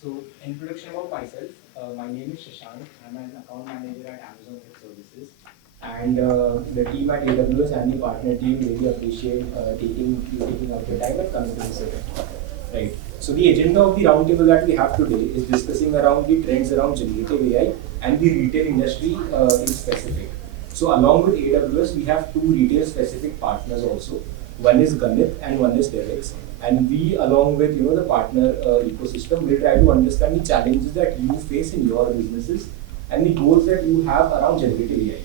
So, introduction about myself. My name is Shashank. I'm an account manager at Amazon Web Services. And the team at AWS and the partner team really appreciate taking out your time and coming to this event. Right. So the agenda of the roundtable that we have today is discussing around the trends around generative AI and the retail industry in specific. So along with AWS, we have two retail specific partners also. One is Ganit and one is DevX. And we, along with the partner ecosystem, will try to understand the challenges that you face in your businesses and the goals that you have around generative AI.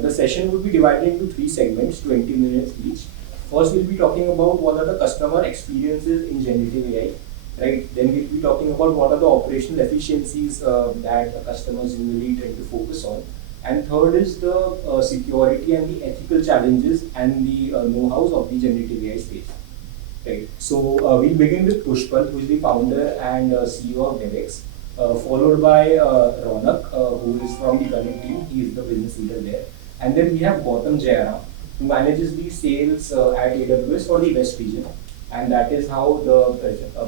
The session will be divided into three segments, 20 minutes each. First, we'll be talking about what are the customer experiences in generative AI, right? Then we'll be talking about what are the operational efficiencies that customers generally tend to focus on. And third is the security and the ethical challenges and the know-hows of the generative AI space. Right. So we'll begin with Pushpal, who is the founder and CEO of DevX, followed by Ronak, who is from the Ganit team. He is the business leader there. And then we have Gautam Jayaram, who manages the sales at AWS for the West region. And that is how the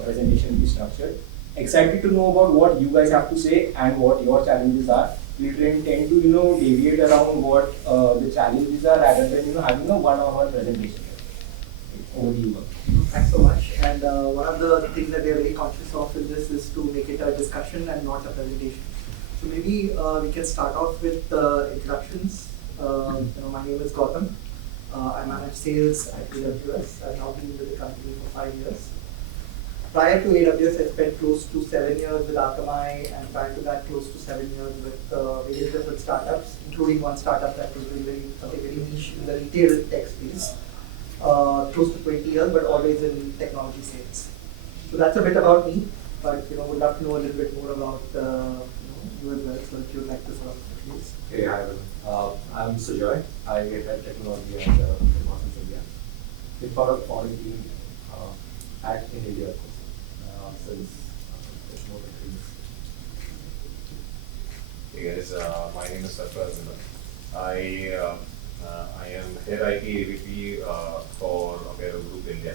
presentation will be structured. Excited to know about what you guys have to say and what your challenges are. We tend to deviate around what the challenges are rather than having a one-on-one presentation. Over to you. Thanks so much. And one of the things that we are very conscious of in this is to make it a discussion and not a presentation. So maybe we can start off with introductions. My name is Gautam. I manage sales at AWS. I've now been with the company for 5 years. Prior to AWS, I spent close to 7 years with Akamai, and prior to that, close to 7 years with various different startups, including one startup that was doing something very niche in the retail tech space. Close to 20 years, but always in technology sales. So that's a bit about me, but would love to know a little bit more about you as well. So if you'd like to sort of introduce. Hey, hi, I'm Sujoy. I head technology at Hortons India. Been part of the founding team in India, of course, since just more than 3 years. Hey guys, my name is Spykar. I am head IT AVP for Apparel Group India.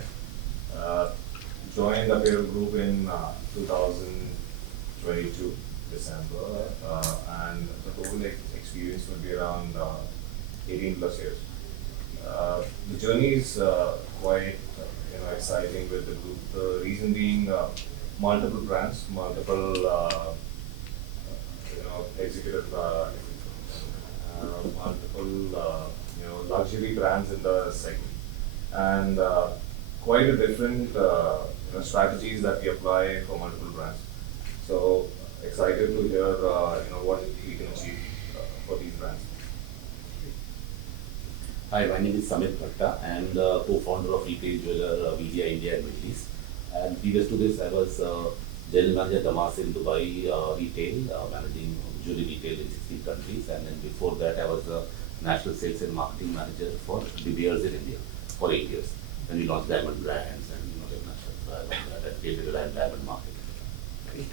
Joined Apparel Group in 2022 December, and the total experience would be around 18 plus years. The journey is quite exciting with the group. The reason being multiple brands, multiple executive. Multiple luxury brands in the segment, and quite a different strategies that we apply for multiple brands. So excited to hear what we can achieve for these brands. Hi, my name is Samit Bhatta. I am the co-founder of retail jeweler Media India and Middle East. And previous to this, I was general manager Damas in Dubai retail, managing jewelry retail in 16 countries, and then before that I was the national sales and marketing manager for De Beers in India for 8 years. Then we launched diamond brands and that created a diamond market. Great.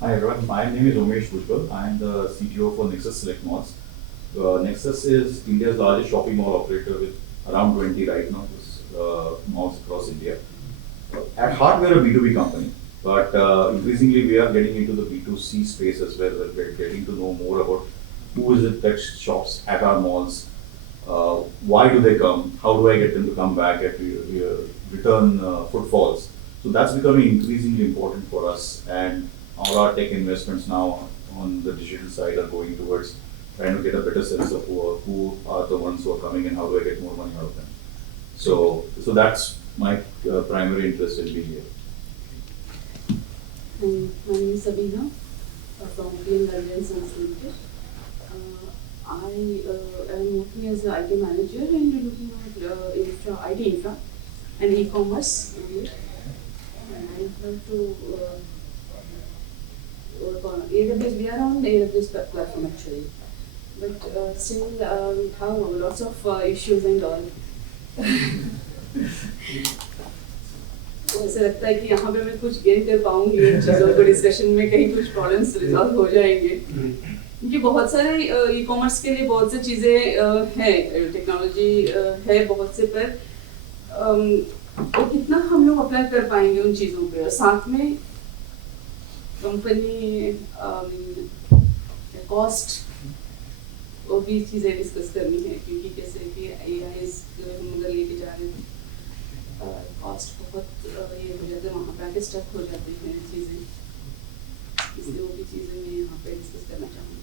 Hi everyone, my name is Pushpal. I am the CTO for Nexus Select Malls. Nexus is India's largest shopping mall operator with around 20 right now, malls across India. At heart, we are a B2B company. But increasingly, we are getting into the B2C space as well. We're getting to know more about who is it that shops at our malls, why do they come, how do I get them to come back, at return footfalls. So that's becoming increasingly important for us, and all our tech investments now on the digital side are going towards trying to get a better sense of who are the ones who are coming and how do I get more money out of them. So that's my primary interest in being here. My name is Sabina from PM Guidance and Limited. I am working as an IT manager and looking at IT infra and e-commerce. And I have to work on AWS. We are on AWS platform actually, but still we have lots of issues and all. ऐसा लगता है कि यहाँ पे मैं कुछ gain कर पाऊंगी इन चीज़ों को डिस्कशन में, कहीं कुछ प्रॉब्लम्स रिजॉल्व हो जाएंगे, क्योंकि बहुत सारे ई कॉमर्स के लिए बहुत सी चीज़ें हैं, टेक्नोलॉजी है बहुत से, पर तो कितना हम लोग अप्लाई कर पाएंगे उन चीज़ों पे, और साथ में कंपनी कॉस्ट वो भी चीज़ें डिस्कस करनी है क्योंकि जैसे कि AI हम अगर लेके जा रहे हैं कॉस्ट बहुत ये हो जाता है वहाँ पे आके स्टक हो जाती हैं चीज़ें इसलिए वो भी चीज़ें मैं यहाँ पे डिस्कस करना चाहूँगी।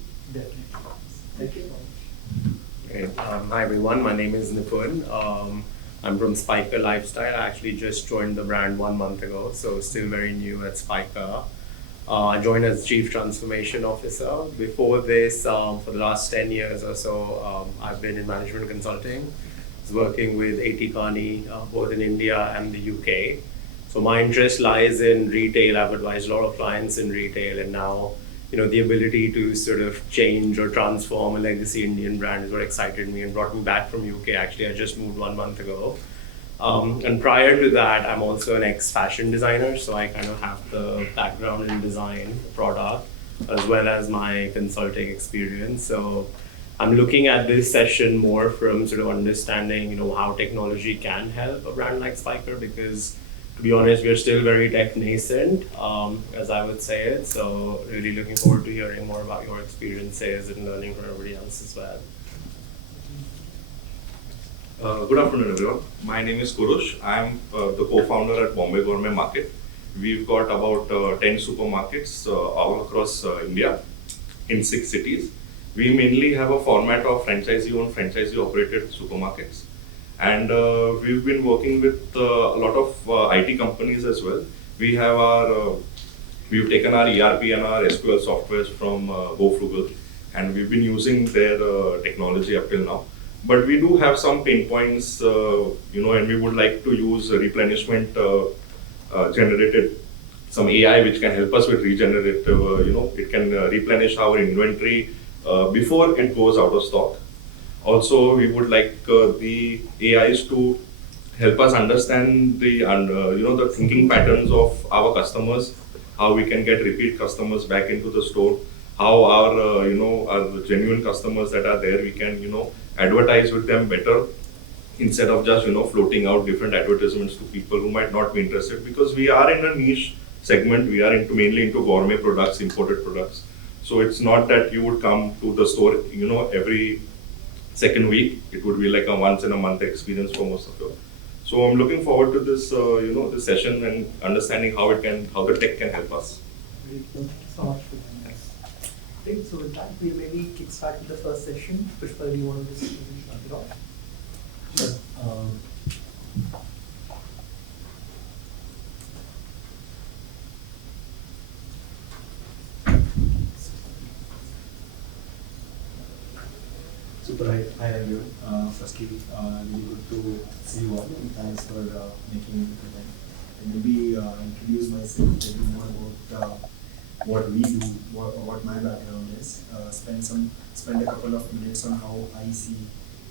Thank you. Okay. Hi everyone, my name is Nipun. I'm from Spykar Lifestyle. I actually just joined the brand 1 month ago, so still very new at Spykar. I joined as Chief Transformation Officer. Before this, for the last 10 years or so, I've been in management consulting. I was working with RETECHCON both in India and the UK. So my interest lies in retail. I've advised a lot of clients in retail, and now the ability to sort of change or transform a legacy Indian brand is what excited me and brought me back from UK. Actually, I just moved 1 month ago. And prior to that, I'm also an ex-fashion designer, so I kind of have the background in design, product, as well as my consulting experience. So I'm looking at this session more from sort of understanding, how technology can help a brand like Spykar, because to be honest, we're still very tech nascent, as I would say it. So really looking forward to hearing more about your experiences and learning from everybody else as well. Good afternoon, everyone. My name is Kurush. I'm the co-founder at Bombay Gourmet Market. We've got about 10 supermarkets all across India in 6 cities. We mainly have a format of franchisee-owned, franchisee-operated supermarkets. And we've been working with a lot of IT companies as well. We've taken our ERP and our SQL softwares from GoFrugal, and we've been using their technology up till now. But we do have some pain points, and we would like to use replenishment generated, some AI which can help us with regenerative, it can replenish our inventory before it goes out of stock. Also, we would like the AIs to help us understand the thinking patterns of our customers, how we can get repeat customers back into the store, how our genuine customers that are there, we can advertise with them better instead of just floating out different advertisements to people who might not be interested, because we are in a niche segment. We are mainly into gourmet products, imported products. So it's not that you would come to the store every second week. It would be like a once in a month experience for most of you. So I'm looking forward to this this session and understanding how the tech can help us. Great. Thank you so much for joining us. Great. So with that, we maybe kickstart with the first session. Pushpal, do you want to just start it off? Sure. Super. Hi everyone. Firstly, really good to see you all, and thanks for making it the event. And maybe introduce myself, tell you more about what we do, what my background is. Spend a couple of minutes on how I see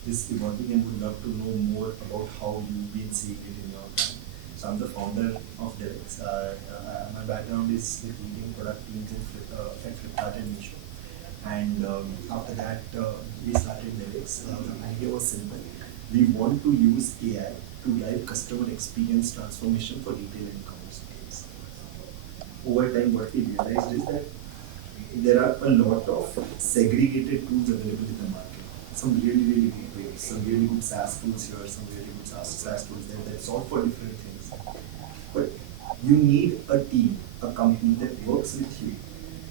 this evolving, and would love to know more about how you've been seeing it in your brand. So I'm the founder of DevX. My background is with leading product teams at Flipkart and Meesho. And after that, we started DevX. The idea was simple. We want to use AI to drive customer experience transformation for retail and commerce space. Over time, what we realized is that there are a lot of segregated tools available in the market. Some really, really good ways, some really good SaaS tools here, some really good SaaS tools there that solve for different things. But you need a team, a company that works with you,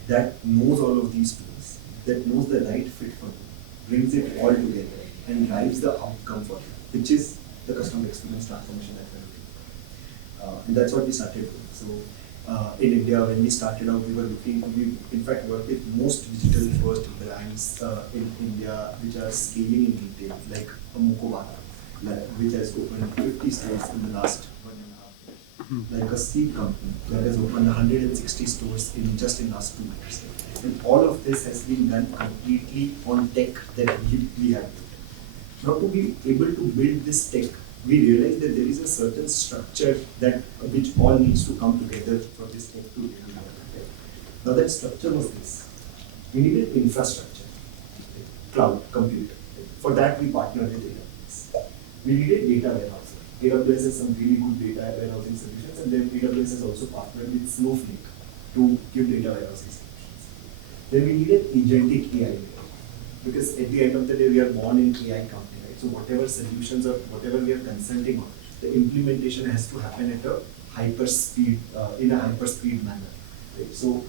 that knows all of these tools, that knows the right fit for you, brings it all together and drives the outcome for you, which is the customer experience transformation that we're looking for. And that's what we started doing. So in India, when we started out, we in fact worked with most digital first brands in India which are scaling in retail, like a Mukobana, which has opened 50 stores in the last 1.5 years. Like a seed company that has opened 160 stores in last 2 years. And all of this has been done completely on tech that we have built. Now, to be able to build this tech, we realized that there is a certain structure which all needs to come together for this tech to really work. Now, that structure was this. We needed infrastructure, cloud, compute. For that, we partnered with AWS. We needed data warehousing. AWS has some really good data warehousing solutions, and then AWS has also partnered with Snowflake to give data warehousing solutions. Then we need an agentic AI layer, because at the end of the day, we are born in AI company, right? So whatever solutions or whatever we are consulting on, the implementation has to happen at a hyper speed, in a hyper speed manner, right? So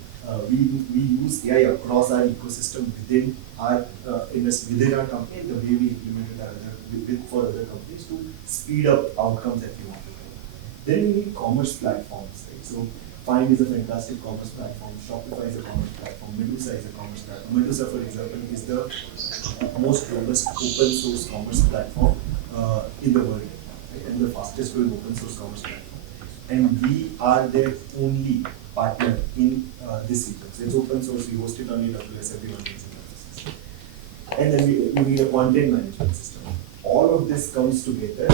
we use AI across our ecosystem within our within our company, and the way we implement it for other companies to speed up outcomes that we want to get. Then we need commerce platforms, right? So Find is a fantastic commerce platform. Shopify is a commerce platform. Medusa is a commerce platform. Medusa, for example, is the most robust open source commerce platform in the world, right? And the fastest growing open source commerce platform. And we are their only partner in this ecosystem. It's open source. We host it on AWS. Everyone uses it. And then we need a content management system. All of this comes together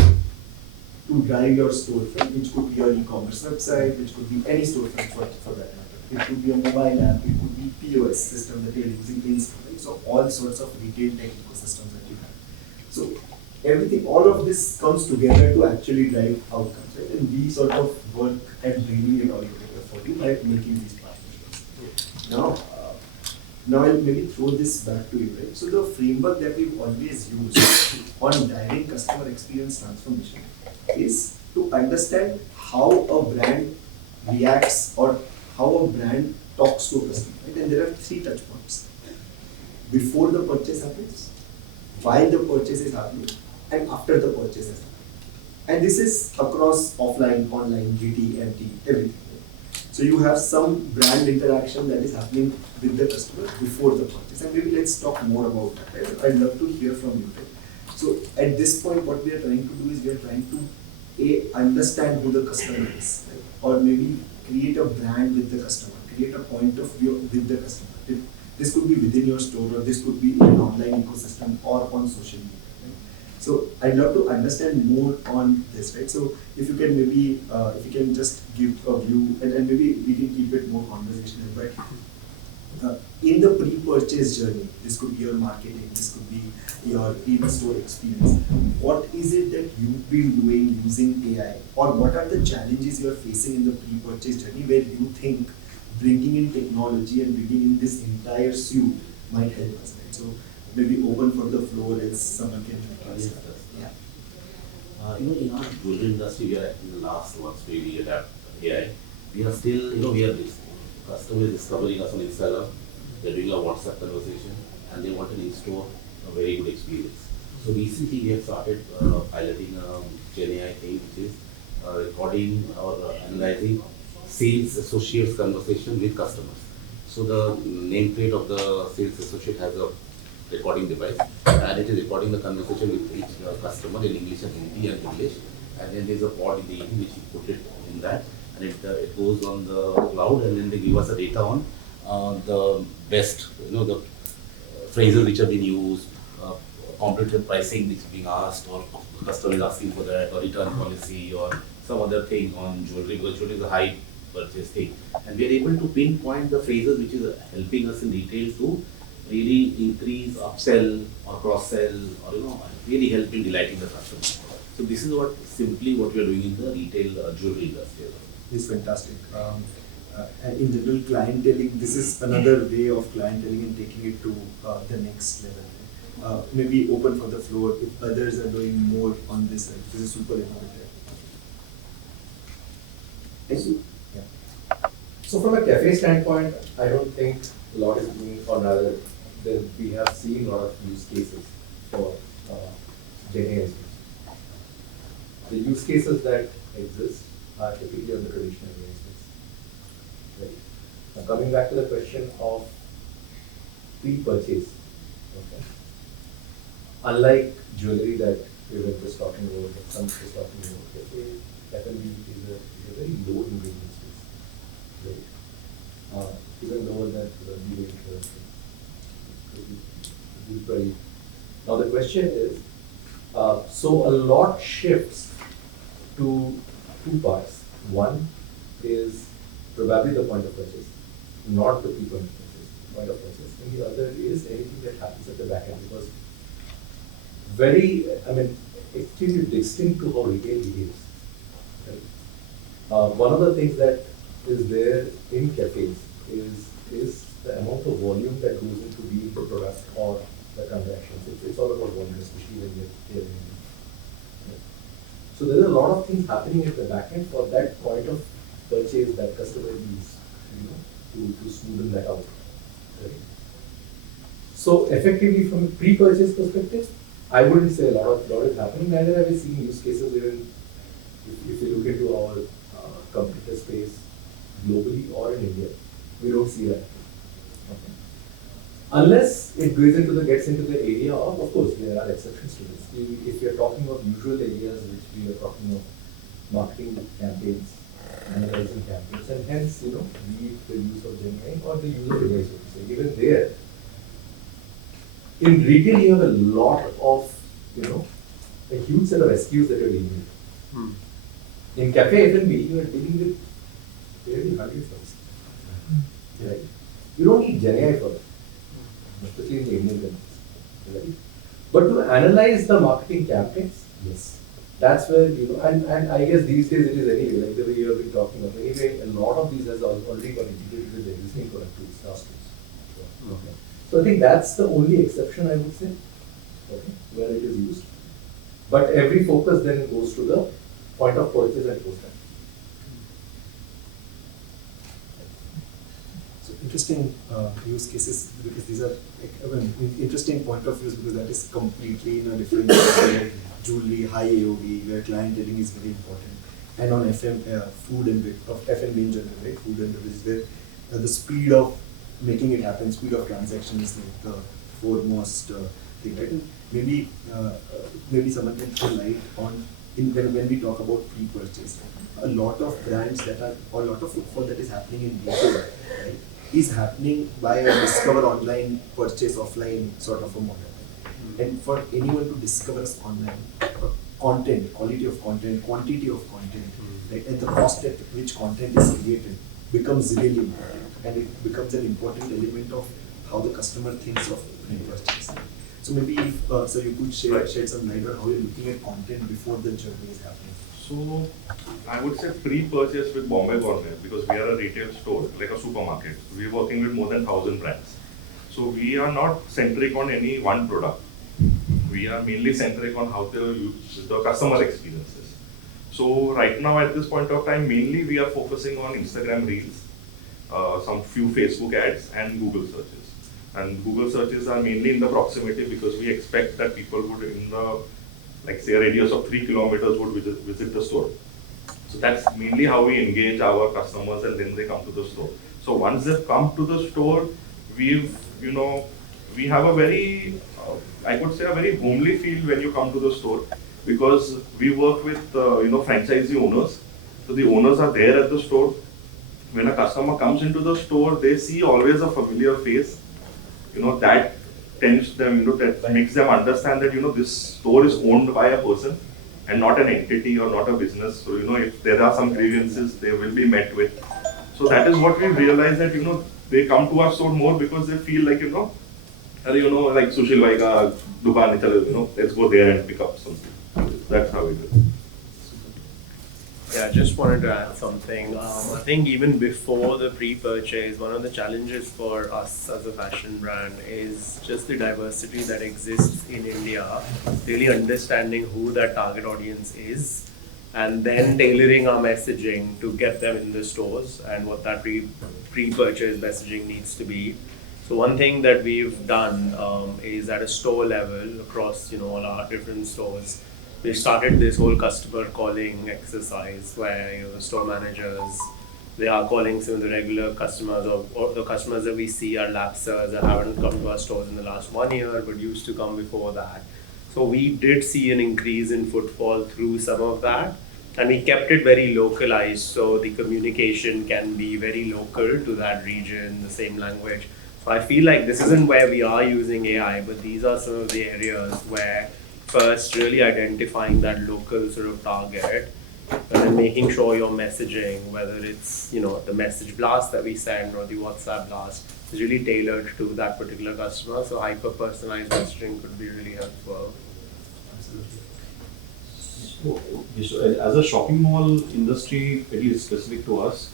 to drive your storefront, which could be your e-commerce website, which could be any storefront for that matter. It could be a mobile app, it could be POS system that you're using in-store. So all sorts of retail tech ecosystems that you have. So everything, all of this comes together to actually drive outcomes, right? And we sort of work at bringing it all together for you by making these partnerships. Now I'll maybe throw this back to you, right? So the framework that we've always used on driving customer experience transformation is to understand how a brand reacts or how a brand talks to a customer, right? And there are 3 touch points. Before the purchase happens, while the purchase is happening, and after the purchase is happening. And this is across offline, online, GT, MT, everything. So you have some brand interaction that is happening with the customer before the purchase. And maybe let's talk more about that, right? I'd love to hear from you, right? So at this point, what we are trying to do is we are trying to understand who the customer is, right? Or maybe create a brand with the customer, create a point of view with the customer. This could be within your store, or this could be in an online ecosystem or on social media. So I'd love to understand more on this, right? So if you can maybe, if you can just give a view, and maybe we can keep it more conversational, but in the pre-purchase journey, this could be your marketing, this could be your in-store experience. What is it that you've been doing using AI, or what are the challenges you're facing in the pre-purchase journey where you think bringing in technology and bringing in this entire suite might help us, right? So maybe open for the floor as someone can start. Yeah. In our jewelry industry, we are actually the last ones to really adapt AI. We are still, we are this. Customer is discovering us on Instagram, they're doing a WhatsApp conversation, and they want an in-store, a very good experience. So recently we have started piloting a GenAI thing, which is recording or analyzing sales associates conversation with customers. So the nameplate of the sales associate has a recording device, and it is recording the conversation with each customer in English and Hindi and English, and then there's a pod in the evening which you put it in that, and it goes on the cloud, and then they give us the data on the best, the phrases which have been used, competitive pricing which is being asked, or the customer is asking for that, or return policy, or some other thing on jewelry, because jewelry is a high purchase thing, and we are able to pinpoint the phrases which is helping us in retail to really increase upsell or cross-sell, or really help in delighting the customer. So this is simply what we are doing in the retail jewelry industry. It's fantastic. And in general, clienteling, this is another way of clienteling and taking it to the next level. Maybe open for the floor if others are doing more on this side. This is super informative. Yeah. So from a cafe standpoint, I don't think a lot is being, or rather, we have seen a lot of use cases for GenAI. The use cases that exist are typically on the traditional AI space. Right. Now coming back to the question of pre-purchase, okay. Unlike jewelry that we were just talking about, that some was talking about, F&B is a very low ingredient space. Right. Even lower than the beauty industry. Now the question is, so a lot shifts to 2 parts. One is probably the point of purchase, not the point of purchase. And the other is anything that happens at the back end, because extremely distinct to how retail behaves. Right? One of the things that is there in cafes is the amount of volume that goes into the product or the transactions. It's all about volume, especially when you're here in India. Right? So there are a lot of things happening at the back end for that point of purchase that customer needs, to smoothen that out. Right? So effectively, from a pre-purchase perspective, I wouldn't say a lot is happening. Neither have we seen use cases even if you look into our competitor space globally or in India, we don't see that. Okay. Unless it gets into the area of course, there are exceptions to this. If we are talking of usual areas, which we are talking of marketing campaigns, analyzing campaigns, and hence, be it the use of GenAI or the use of AI, so to say, even there, in retail, you have a lot of, a huge set of SKUs that you're dealing with. In cafe F&B, you are dealing with barely hundreds of SKUs. Right? You don't need GenAI for that, especially in the Indian countries. Right? But to analyze the marketing campaigns, yes. That's where, and I guess these days it is anyway, like the way you have been talking about. Anyway, a lot of these has already got integrated with the existing product tools, SaaS tools. Okay. So I think that's the only exception, I would say, okay, where it is used. But every focus then goes to the point of purchase and post. So interesting use cases, because these are interesting point of views, because that is completely in a different way. Jewelry, high AOV, where clienteling is very important, and on food and F&B in general, right? Food and beverage, where the speed of making it happen, speed of transaction is like the foremost thing, right? And maybe someone can throw light on when we talk about pre-purchase. A lot of brands or a lot of footfall that is happening in retail, right, is happening by a discover online, purchase offline sort of a model. And for anyone to discover us online, content, quality of content, quantity of content, right, and the cost at which content is created becomes really important, and it becomes an important element of how the customer thinks of pre-purchase. So maybe if so you could shed some light on how you're looking at content before the journey is happening. So I would say pre-purchase with Bombay Gourmet, because we are a retail store, like a supermarket. We're working with more than 1,000 brands. So we are not centric on any one product. We are mainly centric on how the customer experience is. So right now at this point of time, mainly we are focusing on Instagram Reels, some few Facebook ads and Google searches. And Google searches are mainly in the proximity, because we expect that people would in the, like say a radius of 3 kilometers would visit the store. So that's mainly how we engage our customers, and then they come to the store. So once they've come to the store, we have a very, I could say a very homely feel when you come to the store, because we work with, franchisee owners. So the owners are there at the store. When a customer comes into the store, they see always a familiar face. That tends them, that makes them understand that, this store is owned by a person and not an entity or not a business. So, if there are some grievances, they will be met with. So that is what we realize, that, they come to our store more because they feel like, like Sushil Vaiga, Dukan, let's go there and pick up something. That's how it is. Yeah, I just wanted to add something. I think even before the pre-purchase, one of the challenges for us as a fashion brand is just the diversity that exists in India, really understanding who that target audience is, and then tailoring our messaging to get them in the stores and what that pre-purchase messaging needs to be. So one thing that we've done is at a store level across all our different stores, we started this whole customer calling exercise where the store managers, they are calling some of the regular customers or the customers that we see are lapsers that haven't come to our stores in the last 1 year but used to come before that. So we did see an increase in footfall through some of that, and we kept it very localized so the communication can be very local to that region, the same language. So I feel like this isn't where we are using AI, but these are some of the areas where first really identifying that local sort of target, and then making sure your messaging, whether it's the message blast that we send or the WhatsApp blast, is really tailored to that particular customer. So hyper-personalized messaging could be really helpful. So, as a shopping mall industry, very specific to us,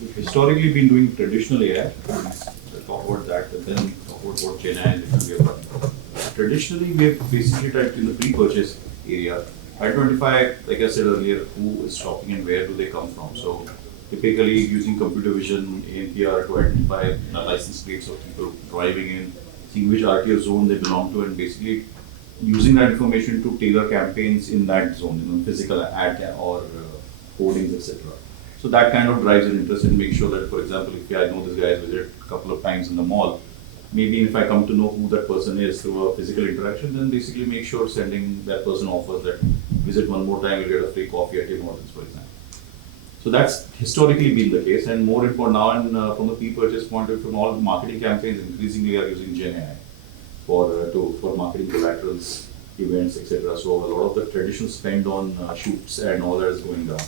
we've historically been doing traditional AI. We'll talk about that, but then talk about what GenAI is we have done. Traditionally, we have basically tried to, in the pre-purchase area, identify, like I said earlier, who is shopping and where do they come from. So typically using computer vision, ANPR to identify license plates of people driving in, seeing which RTO zone they belong to, and basically using that information to tailor campaigns in that zone, physical ad or hoardings, etc. So that kind of drives an interest and makes sure that, for example, if I know this guy has visited a couple of times in the mall, maybe if I come to know who that person is through a physical interaction, then basically make sure sending that person offers that visit one more time, you'll get a free coffee at Tim Hortons, for example. So that's historically been the case, and more important now, and from a pre-purchase point of view, from all marketing campaigns, increasingly are using GenAI for marketing collaterals, events, etc. So a lot of the traditional spend on shoots and all that is going down.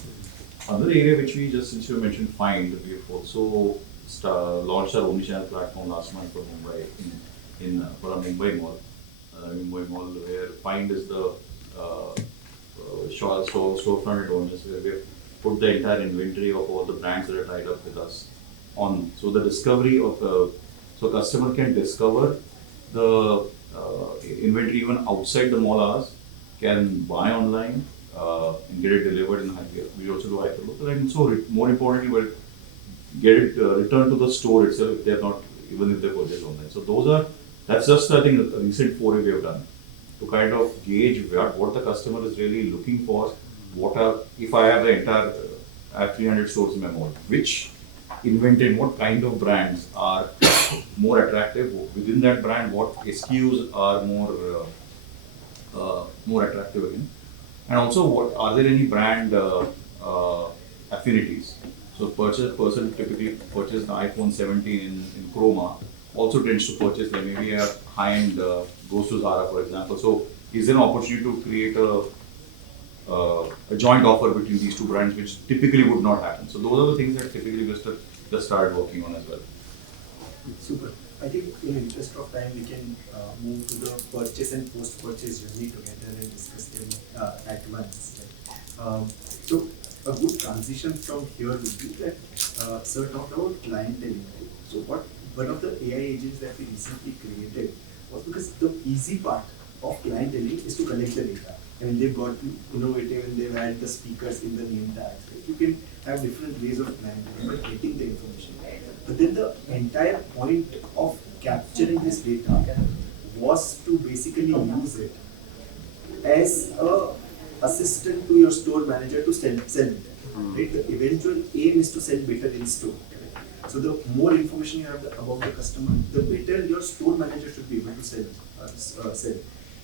Another area which we just, since you mentioned Find, we have also launched our omnichannel platform last month for Mumbai for our Mumbai mall. Where Find is the storefront owners, where we have put the entire inventory of all the brands that are tied up with us on. So the discovery of so customer can discover the inventory even outside the mall hours, can buy online and get it delivered in hyper. We also do hyperlocal, and so more importantly, we'll get it returned to the store itself if they're not, even if they purchase online. So that's just, I think, a recent foray we have done to kind of gauge what the customer is really looking for. If I have the entire, I have 300 stores in my mall, which invented, what kind of brands are more attractive within that brand, what SKUs are more attractive again, and also what are there any brand affinities. So person typically purchase the iPhone 17 in Chroma, also tends to purchase, like maybe a high-end goes to Zara, for example. So is there an opportunity to create a joint offer between these two brands, which typically would not happen? So those are the things that typically we just started working on as well. Super. I think in the interest of time, we can move to the purchase and post-purchase journey together and discuss them at once. Right? So a good transition from here would be that Sir talked about clienteling. Right? So one of the AI agents that we recently created was because the easy part of clienteling is to collect the data. I mean, they've got innovative and they've had the speakers in the name tags. Right? You can have different ways of clienteling by getting the information. But then the entire point of capturing this data was to basically use it as a assistant to your store manager to sell better. Right? The eventual aim is to sell better in store. Right? So the more information you have about the customer, the better your store manager should be able to sell. So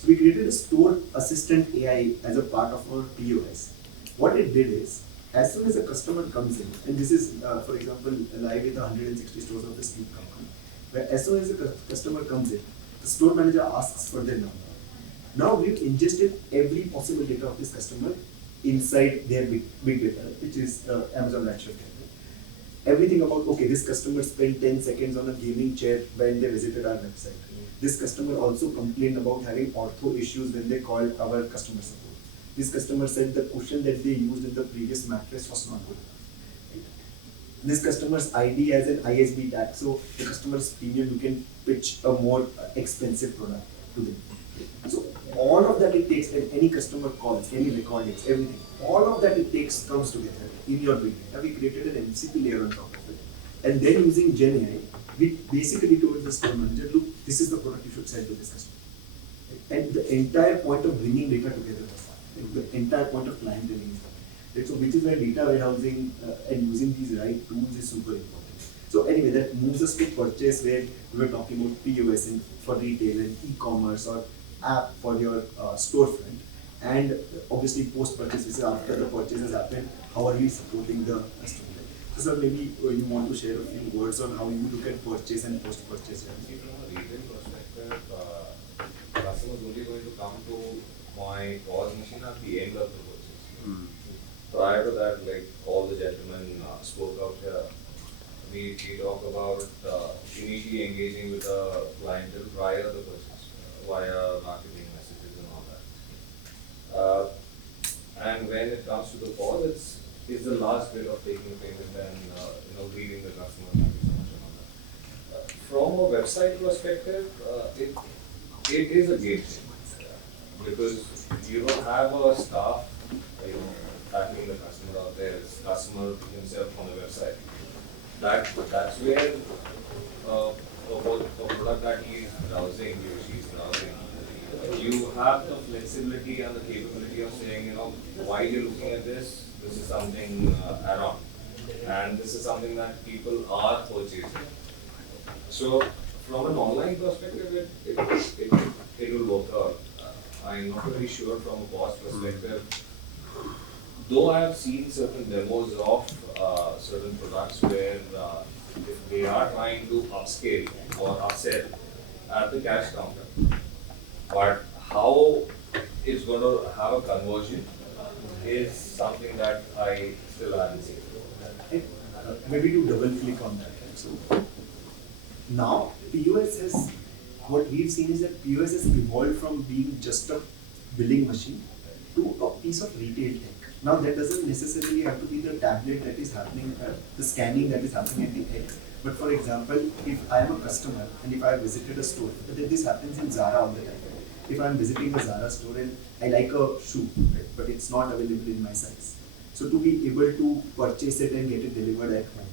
we created a store assistant AI as a part of our POS. What it did is, as soon as a customer comes in, and this is, for example, live with 160 stores of the sleep company, where as soon as a customer comes in, the store manager asks for their number. Now we've ingested every possible data of this customer inside their big data, which is Amazon Redshift. Everything about, okay, this customer spent 10 seconds on a gaming chair when they visited our website. This customer also complained about having ortho issues when they called our customer support. This customer said the cushion that they used in the previous mattress was not good enough. Right? This customer's ID has an ISB tag, so the customer's premium, you can pitch a more expensive product to them. So all of that it takes, when any customer calls, any recordings, everything, all of that it takes comes together in your big data. We created an MCP layer on top of it. And then using GenAI, we basically told the store manager, look, this is the product you should sell to this customer. And the entire point of bringing data together was that. The entire point of clienteling is that. Right? So which is why data warehousing and using these right tools is super important. So anyway, that moves us to purchase, where we were talking about POS and for retail and e-commerce or app for your storefront. And obviously post-purchase, which is after the purchase has happened, how are you supporting the customer? So sir, maybe you want to share a few words on how you look at purchase and post-purchase. From a retail perspective, customers only going to come to my POS machine at the end of the purchase. Prior to that, like all the gentlemen spoke out here, we talk about initially engaging with the clientele prior to the purchase via marketing messages and all that. And when it comes to the POS, it's the last bit of taking a payment and greeting the customer. Thank you so much about that. From a website perspective, it is a game changer because you don't have a staff, tackling the customer out there. It's customer himself on the website. That's where the product that he is browsing, he or she is browsing. You have the flexibility and the capability of saying, while you're looking at this, this is something add-on, and this is something that people are purchasing. So, from an online perspective, it will work out. I'm not very sure from a cost perspective. Though I have seen certain demos of certain products where if they are trying to upscale or upsell at the cash counter, but how it's going to have a conversion is something that I still haven't seen. Maybe to double click on that. So now POS has, what we've seen is that POS has evolved from being just a billing machine to a piece of retail tech. Now that doesn't necessarily have to be the tablet that is happening, the scanning that is happening at the edge. But for example, if I am a customer and if I have visited a store, but this happens in Zara all the time. If I am visiting a Zara store and I like a shoe, right, but it's not available in my size. So to be able to purchase it and get it delivered at home,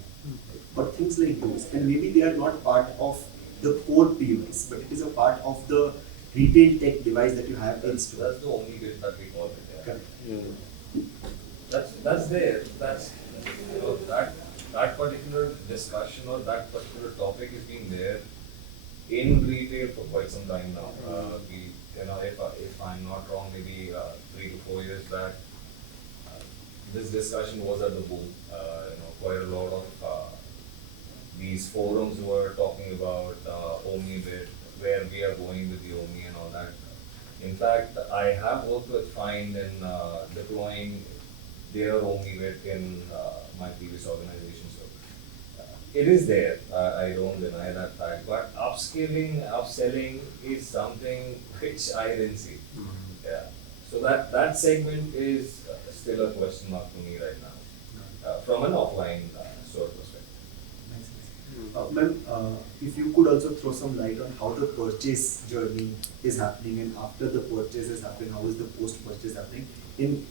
or things like those. And maybe they are not part of the core POS, but it is a part of the retail tech device that you have in store. That's the only bit that we call it. Yeah. Correct. That's there. That's that particular discussion or that particular topic is being there in retail for quite some time now. If I'm not wrong, maybe 3 to 4 years back, this discussion was at the boom. Quite a lot of these forums were talking about OmniBit, where we are going with the Omni and all that. In fact, I have worked with Find in deploying their OmniBit in my previous organization. So it is there. I don't deny that fact. But upscaling, upselling is something which I didn't see. Yeah. So that segment is still a question mark for me right now, from an offline store perspective. Ma'am, if you could also throw some light on how the purchase journey is happening, and after the purchase is happening, how is the post-purchase happening in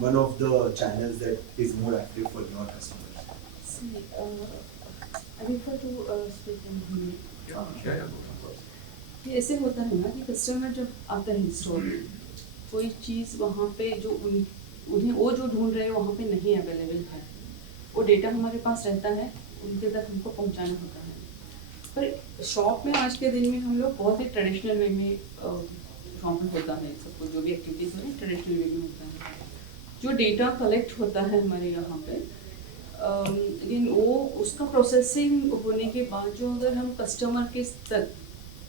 one of the channels that is more active for your customers? See, I prefer to speak in Hindi. ये ऐसे होता है ना कि customer जब आता है store में, कोई चीज़ वहाँ पे जो उन्हें वो जो ढूंढ रहे हैं वहाँ पे नहीं अवेलेबल है, वो डेटा हमारे पास रहता है, उनके तक हमको पहुँचाना होता है। पर शॉप में आज के दिन में हम लोग बहुत ही ट्रेडिशनल वे में शॉप में होता है, सब कुछ जो भी एक्टिविटीज़ हो रही ट्रेडिशनल वे में होता है। जो डेटा कलेक्ट होता है हमारे यहाँ पे, लेकिन वो उसका प्रोसेसिंग होने के बाद जो अगर हम कस्टमर के तक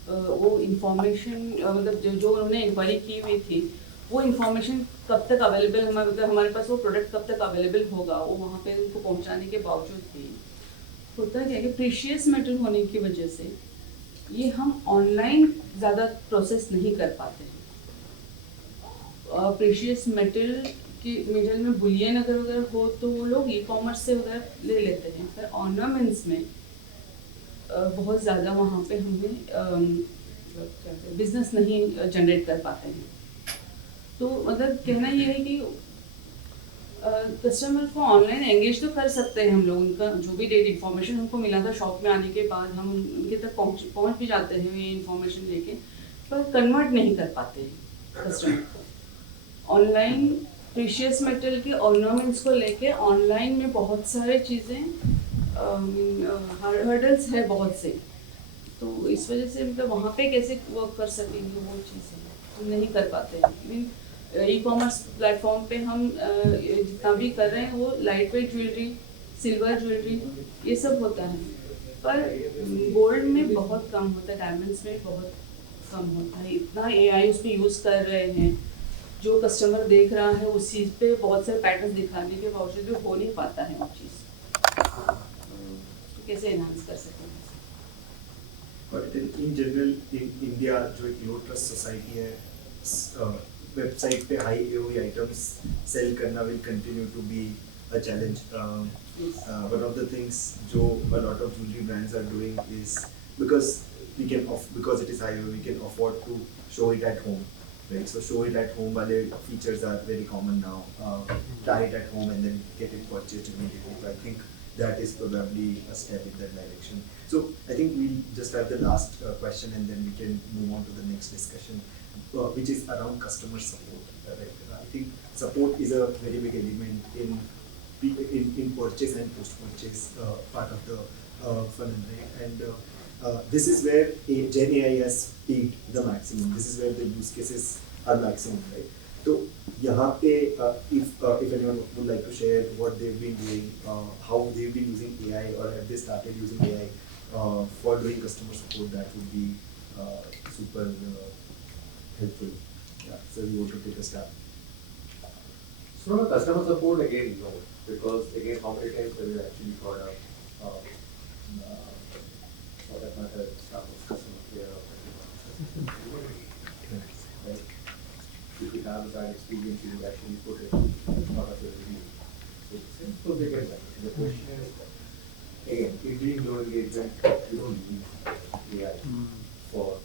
वो इंफॉर्मेशन मतलब जो उन्होंने इंक्वायरी की हुई थी, वो इंफॉर्मेशन कब तक अवेलेबल हमारे पास वो प्रोडक्ट कब तक अवेलेबल होगा, वो वहाँ पे उनको पहुँचाने के बावजूद भी होता क्या है कि प्रीशियस मेटल होने की वजह से ये हम ऑनलाइन ज़्यादा प्रोसेस नहीं कर पाते हैं। प्रीशियस मेटल में बुलियन अगर हो तो वो लोग ई कॉमर्स से उधर ले लेते हैं, पर ऑर्नामेंट्स में बहुत ज़्यादा वहाँ पे हमें बिजनेस नहीं जनरेट कर पाते हैं। तो मतलब कहना ये है कि कस्टमर को ऑनलाइन एंगेज तो कर सकते हैं हम लोग, उनका जो भी डेट इन्फॉर्मेशन हमको मिला था शॉप में आने के बाद हम उनके तक पहुँच भी जाते हैं ये इन्फॉर्मेशन लेके, पर कन्वर्ट नहीं कर पाते हैं कस्टमर को। ऑनलाइन प्रीशियस मेटल के ऑर्नामेंट्स को लेके ऑनलाइन में बहुत सारे चीज़ें हर्डल्स है बहुत से, तो इस वजह से मतलब वहाँ पे कैसे वर्क कर सकेंगे वो चीज़ें नहीं कर पाते हैं। ई कॉमर्स प्लेटफॉर्म पे हम जितना भी कर रहे हैं वो light weight jewellery, silver jewellery ये सब होता है, पर गोल्ड में बहुत कम होता है, डायमंड्स में बहुत कम होता है। इतना AI उस पर यूज़ कर रहे हैं, जो कस्टमर देख रहा है उस चीज़ पे बहुत सारे पैटर्न दिखाने के बावजूद भी हो नहीं पाता है वो चीज़, तो कैसे एनहांस कर सकते हैं। But in general in India जो एक लो ट्रस्ट सोसाइटी है, वेबसाइट पे हाई AOV आइटम्स सेल करना will continue to be a challenge. one of the things a lot of jewelry brands are doing is because because it is higher, we can afford to show it at home, right? So show it at home, while features are very common now. Try it at home and then get it purchased immediately. So I think that is probably a step in that direction. So I think we'll just have the last question and then we can move on to the next discussion, which is around customer support. Right? I think support is a very big element in purchase and post-purchase part of the funnel, right? And this is where GenAI has peaked the maximum. This is where the use cases are maximum, right? So, यहाँ पे if anyone would like to share what they've been doing, how they've been using AI, or have they started using AI for doing customer support, that would be super helpful. Yeah, so you want to take a stab. So from a customer support, again, no, because again, how many times have you actually got a for that matter, Starbucks customer care or right? If you have a bad experience, you would actually put it as part of your review. So they get that. The question is, again, if doing low engagement, you don't need AI for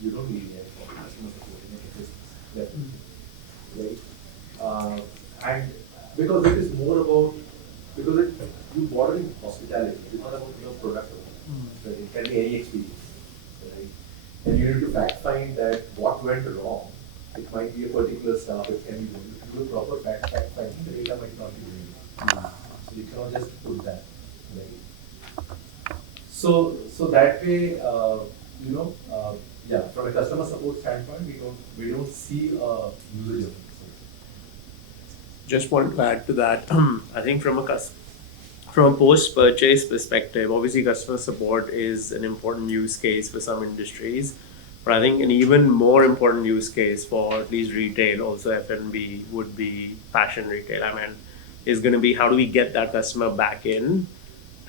you don't need AI for customer support in a business, definitely, right? And because it is more about, because you bought in hospitality, it's not about your product, right? It can be any experience, right? And you need to fact find that what went wrong. It might be a particular staff, it can be wrong. If you do a proper fact finding, the data might not be real. So you cannot just put that, right? So that way, from a customer support standpoint, we don't see a usage of it. Just wanted to add to that. I think from a post-purchase perspective, obviously customer support is an important use case for some industries, but I think an even more important use case for at least retail, also F&B, would be fashion retail. I mean, is going to be how do we get that customer back in,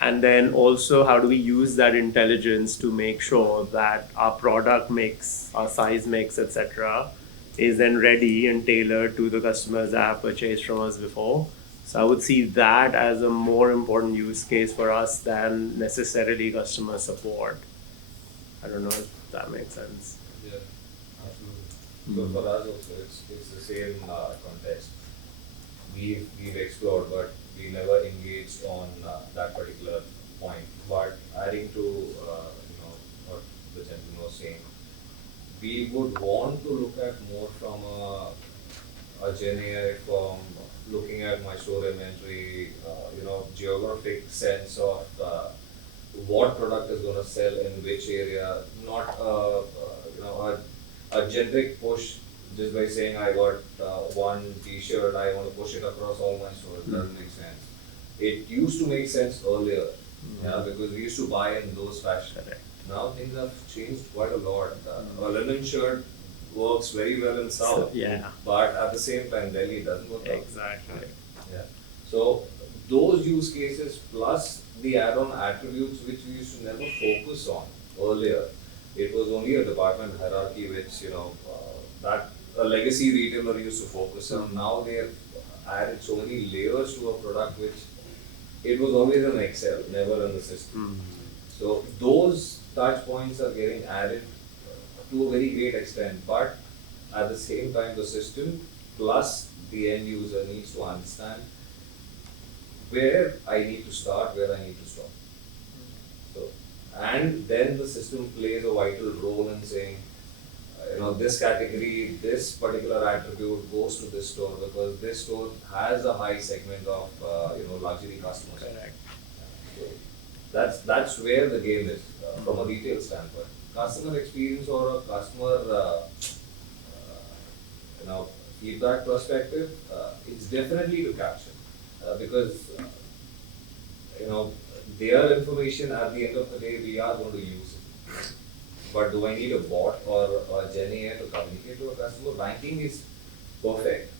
and then also how do we use that intelligence to make sure that our product mix, our size mix, etc., is then ready and tailored to the customers that have purchased from us before. So I would see that as a more important use case for us than necessarily customer support. I don't know if that makes sense. Yeah, absolutely. So for us also, it's the same context. We've explored, but we never engaged on that particular point. But adding to what the gentleman was saying, we would want to look at more from a GenAI, from looking at my store inventory, geographic sense of what product is going to sell in which area, not a generic push just by saying I got one t-shirt, I want to push it across all my stores. It doesn't make sense. It used to make sense earlier, because we used to buy in those fashion. Now things have changed quite a lot. A linen shirt works very well in South, but at the same time Delhi doesn't work out. Exactly. Yeah. So those use cases plus the add-on attributes which we used to never focus on earlier. It was only a department hierarchy which that a legacy retailer used to focus on. Now they have added so many layers to a product which it was always in Excel, never in the system. So those touch points are getting added to a very great extent, but at the same time the system plus the end user needs to understand where I need to start, where I need to stop. So, and then the system plays a vital role in saying, this category, this particular attribute goes to this store because this store has a high segment of luxury customers. Correct. So that's where the game is from a retail standpoint. Customer experience or a customer feedback perspective, it's definitely to capture because their information at the end of the day we are going to use it. But do I need a bot or a GenAI to communicate to a customer? Banking is perfect,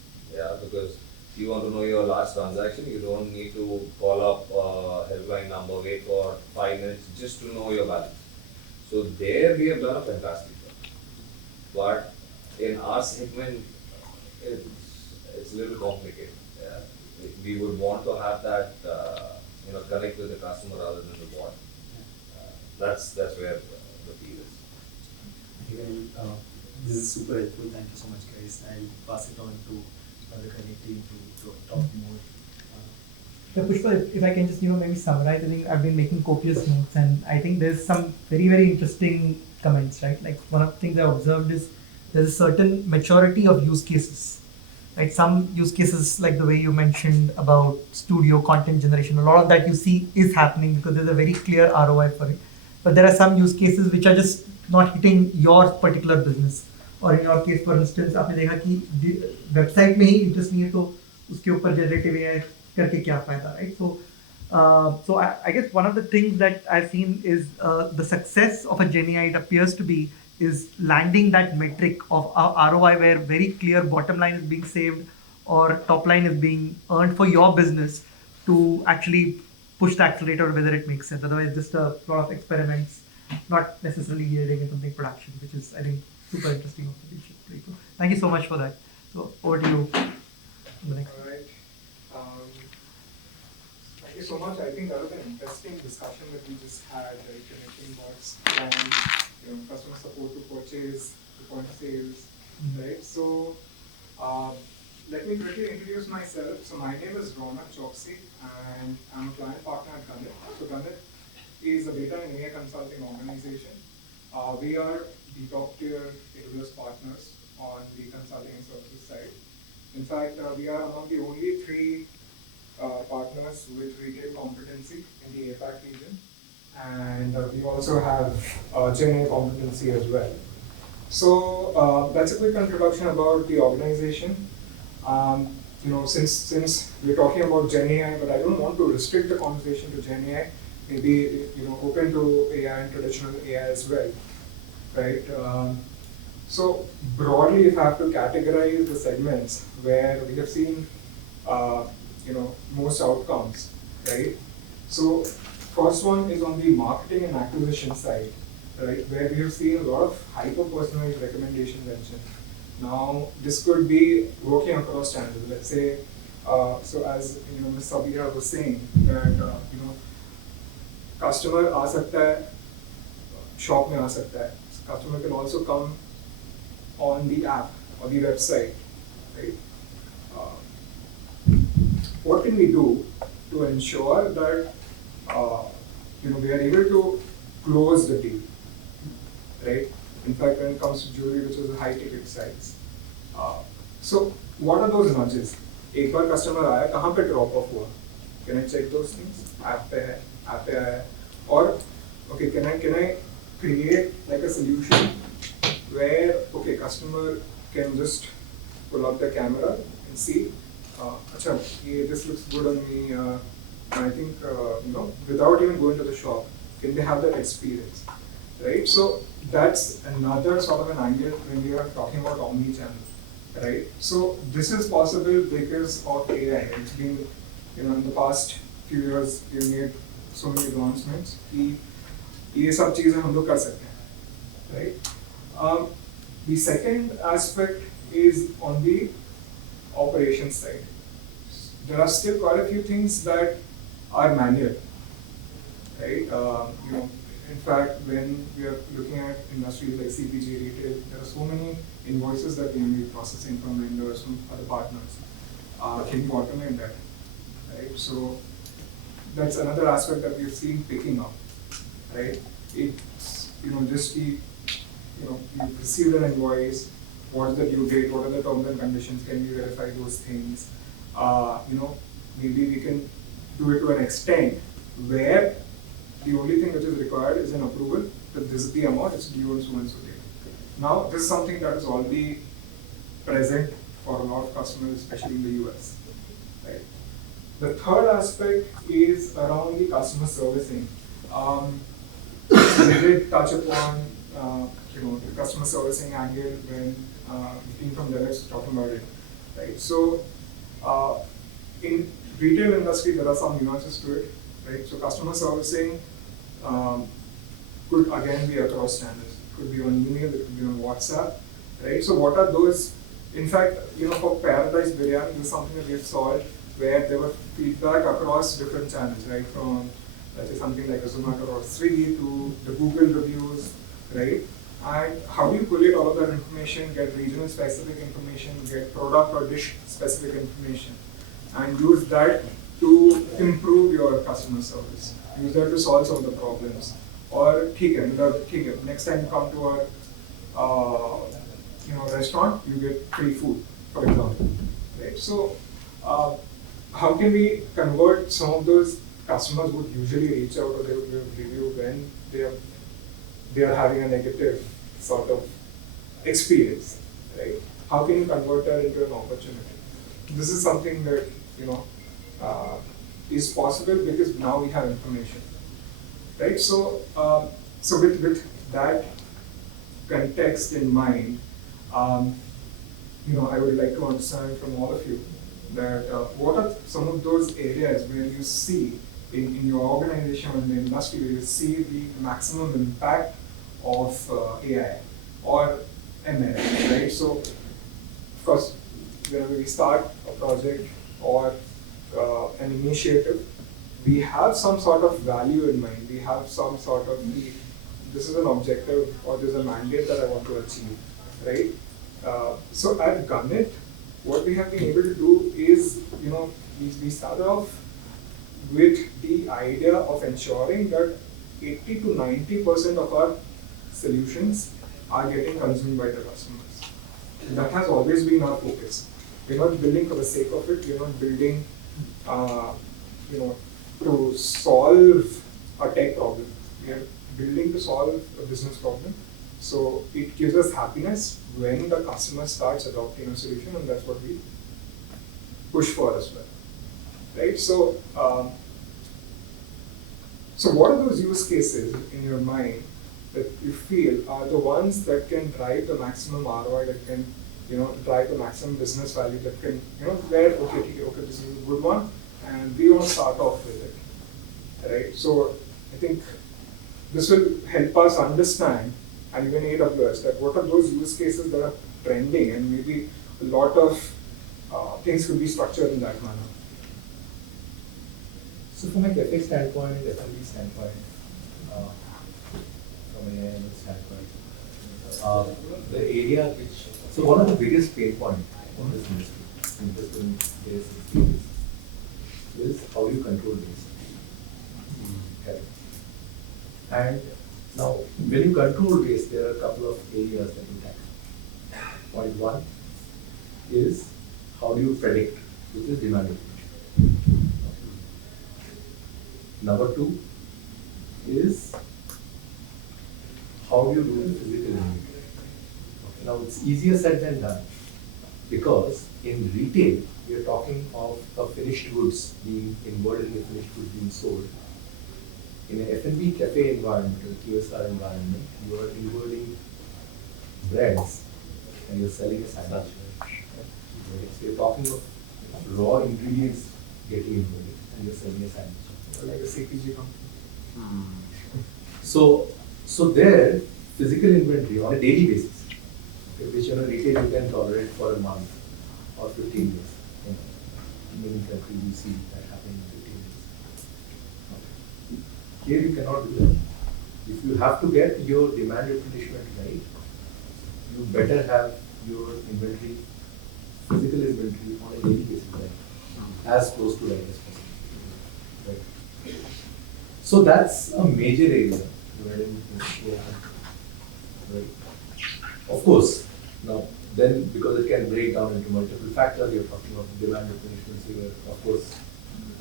because you want to know your last transaction, you don't need to call up a helpline number, wait for 5 minutes just to know your balance. So there we have done a fantastic job. But in our segment, it's a little complicated. we would want to have that connect with the customer rather than the bot. That's where the feel is. This is super helpful. Thank you so much, guys. I'll pass it on to the Ganit team to talk more. So Pushpal, if I can just maybe summarize, I think I've been making copious notes, and I think there's some very, very interesting comments, right? Like one of the things I observed is there's a certain maturity of use cases. Like some use cases, like the way you mentioned about studio content generation, a lot of that you see is happening because there's a very clear ROI for it. But there are some use cases which are just not hitting your particular business. Or in your case, for instance, आपने देखा कि website में ही interest नहीं है तो उसके ऊपर generative AI करके क्या फायदा, right? So I guess one of the things that I've seen is the success of a GenAI, it appears to be, is landing that metric of ROI where very clear bottom line is being saved or top line is being earned for your business to actually push the accelerator whether it makes sense. Otherwise, just a lot of experiments, not necessarily yielding in something production, which is, I think, super interesting observation. Pretty cool. Thank you so much for that. So over to you. The next. All right. Thank you so much. I think that was an interesting discussion that we just had, right? Connecting bots from customer support to purchase to point of sales, right? So let me quickly introduce myself. So my name is Ronak, Choksy, and I'm a client partner at Ganit. So Ganit is a data and AI consulting organization. We are the top tier AWS partners on the consulting and services side. In fact, we are among the only 3 partners with retail competency in the APAC region. And we also have GenAI competency as well. So that's a quick introduction about the organization. Since we're talking about GenAI, but I don't want to restrict the conversation to GenAI, maybe open to AI and traditional AI as well, right? So broadly, if I have to categorize the segments where we have seen most outcomes, right? So first one is on the marketing and acquisition side, right, where we have seen a lot of hyper-personalized recommendation engine. Now, this could be working across channels. Let's say, so as Ms. Sabira was saying, that customer आ सकता है, shop में आ सकता है. Customer can also come on the app or the website, right? What can we do to ensure that we are able to close the deal, right? In fact, when it comes to jewelry, which is a high ticket size. So what are those nudges? एक बार customer आया, कहाँ पे drop off हुआ? Can I check those things? App पे आया. Or okay, can I create like a solution where customer can just pull up the camera and see, अच्छा, this looks good on me. I think without even going to the shop, can they have that experience, right? So that's another sort of an angle when we are talking about omni-channel, right? So this is possible because of AI. It's been, in the past few years, we've made so many advancements कि ये सब चीजें हम लोग कर सकते हैं, right? The second aspect is on the operations side. There are still quite a few things that are manual, right? In fact, when we are looking at industries like CPG, retail, there are so many invoices that we may be processing from vendors, from other partners. Can you automate that, right? So that's another aspect that we've seen picking up, right? It's just you received an invoice. What is the due date? What are the terms and conditions? Can we verify those things? Maybe we can do it to an extent where the only thing which is required is an approval that this is the amount, it's due on so and so date. Now, this is something that is already present for a lot of customers, especially in the US. Right? The third aspect is around the customer servicing. We did touch upon the customer servicing angle when the team from DevX was talking about it. Right? So, in retail industry, there are some nuances to it. Right? So, customer servicing could again be across channels. It could be on email, it could be on WhatsApp. Right? So, what are those? In fact, for Paradise Biryani, this is something that we've solved where there were feedback across different channels, right? From let's say something like a Zomato or Swiggy to the Google reviews, right? And how do you collate all of that information, get regional specific information, get product or dish specific information, and use that to improve your customer service, use that to solve some of the problems. Or next time you come to our restaurant, you get free food, for example, right? So how can we convert some of those customers would usually reach out or they would give a review when they are having a negative sort of experience, right? How can you convert that into an opportunity? This is something that is possible because now we have information, right? So with that context in mind, I would like to understand from all of you that what are some of those areas where you see in your organization or in the industry where you see the maximum impact of AI or ML, right? So, of course, whenever we start a project or an initiative, we have some sort of value in mind. We have some sort of this is an objective or there's a mandate that I want to achieve, right? So at Ganit, what we have been able to do is, we started off with the idea of ensuring that 80 to 90% of our solutions are getting consumed by the customers. And that has always been our focus. We're not building for the sake of it. We're not building, to solve a tech problem. We are building to solve a business problem. So it gives us happiness when the customer starts adopting a solution, and that's what we push for as well, right? So, so what are those use cases in your mind that you feel are the ones that can drive the maximum ROI, that can, drive the maximum business value, that can, where okay, this is a good one, and we want to start off with it, right? So I think this will help us understand, and even AWS, that what are those use cases that are trending, and maybe a lot of things could be structured in that manner. So from a cafe standpoint, F&B standpoint, from an AI standpoint, the area which, so one of the biggest pain points in this industry, in this is how you control this. Okay. And now, when you control waste, there are a couple of areas that you tackle. Point one is how do you predict, which is demand information. Number two is how do you do the physical inventory. Okay. Now, it's easier said than done because in retail, we are talking of a finished goods being inwarded in the finished goods being sold. In an F&B cafe environment or QSR environment, you are inwarding breads and you're selling a sandwich. So you're talking of raw ingredients getting inwarded and you're selling a sandwich. Like a CPG company. So there, physical inventory on a daily basis, okay, which retail you can tolerate for a month or 15 days. In many countries you see that happening in 15 days. Okay. Here you cannot do that. If you have to get your demand replenishment right, you better have your inventory, physical inventory on a daily basis, right? As close to right as possible. Right? So that's a major area wherein right? Of course, now then because it can break down into multiple factors, you're talking about demand replenishment, so you're, of course,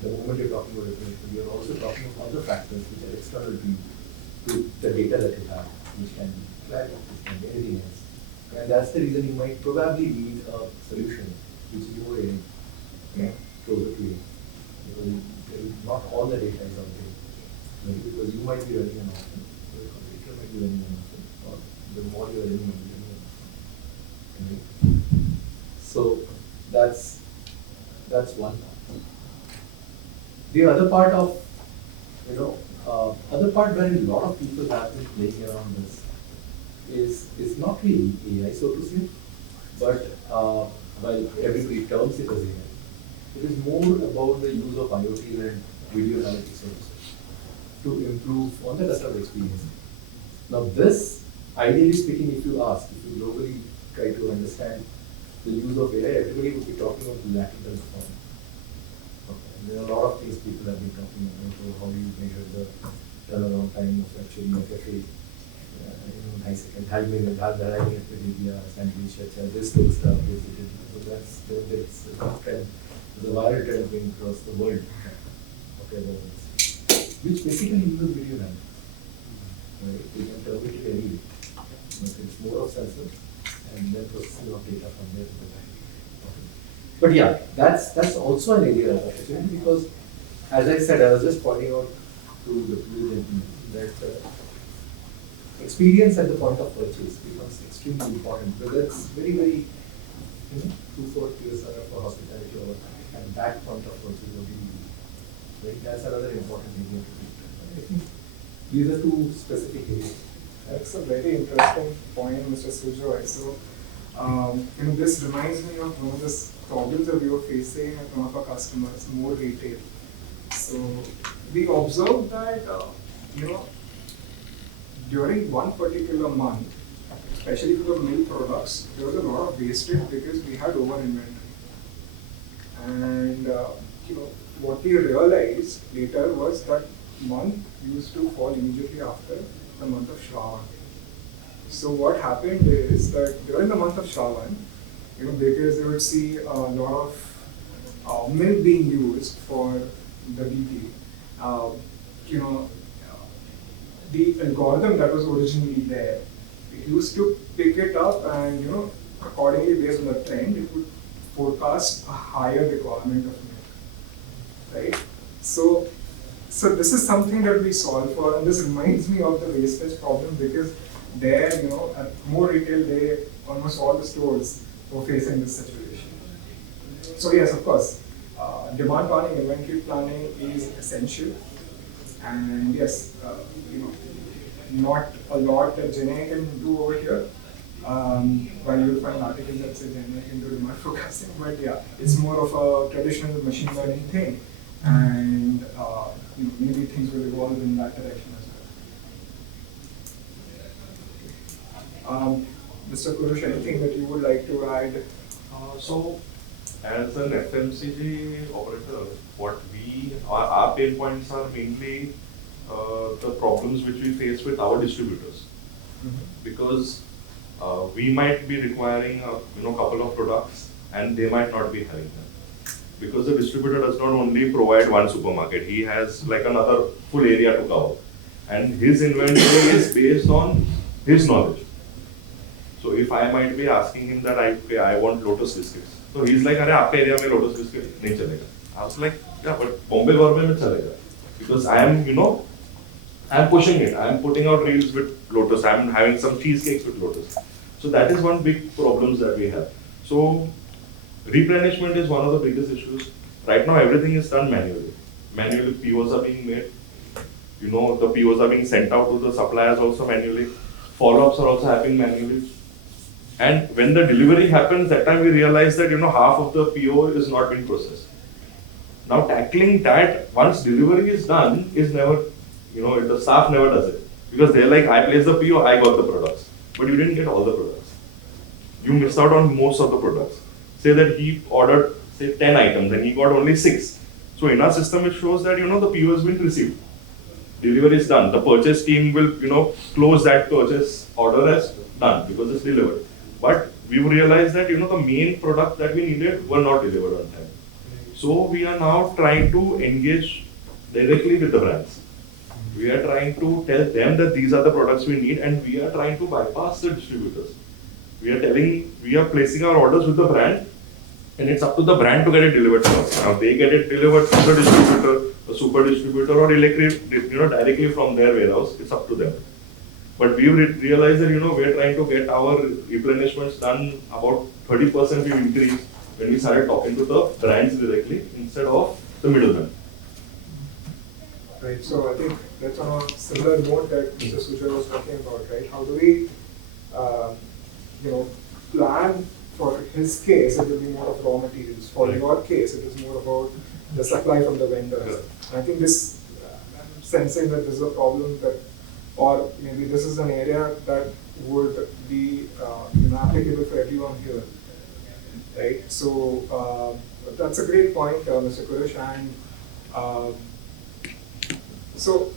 the moment you're talking about replenishment, you're also talking about other factors which are external to the data that you have, which can be climate, which can be anything else. And that's the reason you might probably need a solution which is more closer to you. Because not all the data is out there. Maybe because you might be running an option, your competitor might be running an option, or the more you are running, you're running an option. Right? So that's one part. The other part of, other part where a lot of people have been playing around this is not really AI, so to say, but while everybody terms it as AI, It is more about the use of IoT and video analytics services to improve on the customer experience. Now this, ideally speaking, if you globally try to understand the use of AI, everybody would be talking about lateral performance. Okay. And there are a lot of things people have been talking about, so how do you measure the turnaround time of actually a cafe, high second, high minute per area, sandwich, etc. This whole stuff, basically. So that's the trend, the viral trend going across the world. Okay, which basically uses video analytics. Right? You can terminate it anyway. But it's more of sensor and then processing of data from there to the back. Okay. But yeah, that's also an area of opportunity because, as I said, I was just pointing out to the previous gentleman that experience at the point of purchase becomes extremely important because that's very, very true for QSR, for hospitality, or and that point of purchase will be right. That's another important area to be. I think these are two specific areas. That's a very interesting point, Mr. Sujoy. So, this reminds me of one of the problems that we were facing at one of our customers, more retail. So, we observed that, during one particular month, especially for the milk products, there was a lot of wastage because we had over inventory. And, what we realized later was that month used to fall immediately after the month of Shravan. So what happened is that during the month of Shravan, bakers, they would see a lot of milk being used for the DP. The algorithm that was originally there, it used to pick it up and accordingly based on the trend, it would forecast a higher requirement of milk, right? So this is something that we solve for, and this reminds me of the wastage problem because there, at more retail, almost all the stores were facing this situation. So yes, of course, demand planning, inventory planning is essential, and yes, not a lot that GenAI can do over here. While you'll find articles that say GenAI can do demand forecasting, but yeah, it's more of a traditional machine learning thing, and maybe things will evolve in that direction as well. Mr. Kurush, anything that you would like to add? So, as an FMCG operator, our pain points are mainly the problems which we face with our distributors, because we might be requiring a couple of products and they might not be having them. Because the distributor does not only provide one supermarket, he has like another full area to cover. And his inventory is based on his knowledge. So if I might be asking him that I want Lotus biscuits. So he's like, "Arey, aapke area mein Lotus biscuit nahi chalega." I was like, "Yeah, but Bombay Gourmet mein chalega." Because I am pushing it. I am putting out reels with Lotus. I am having some cheesecakes with Lotus. So that is one big problems that we have. So replenishment is one of the biggest issues. Right now, everything is done manually. Manually, POs are being made. The POs are being sent out to the suppliers also manually. Follow-ups are also happening manually. And when the delivery happens, that time we realize that, half of the PO is not being processed. Now, tackling that once delivery is done is never, the staff never does it. Because they're like, I placed the PO, I got the products. But you didn't get all the products. You missed out on most of the products. Say that he ordered, 10 items and he got only 6. So in our system, it shows that, the PO has been received. Delivery is done. The purchase team will, close that purchase order as done because it's delivered. But we realized that, the main product that we needed were not delivered on time. So we are now trying to engage directly with the brands. We are trying to tell them that these are the products we need, and we are trying to bypass the distributors. We are placing our orders with the brand, and it's up to the brand to get it delivered to us. Now they get it delivered to the distributor, a super distributor, or directly from their warehouse. It's up to them. But we realized that, we are trying to get our replenishments done about 30% we've increased when we started talking to the brands directly instead of the middlemen. Right, so I think that's on a similar note that Mr. Sujoy was talking about, right? How do we, plan for his case, it will be more of raw materials. For your case, it is more about the supply from the vendors. And I think this, I'm sensing that this is a problem that, or maybe this is an area that would be applicable for everyone here, right? So that's a great point, Mr. Kurish. And so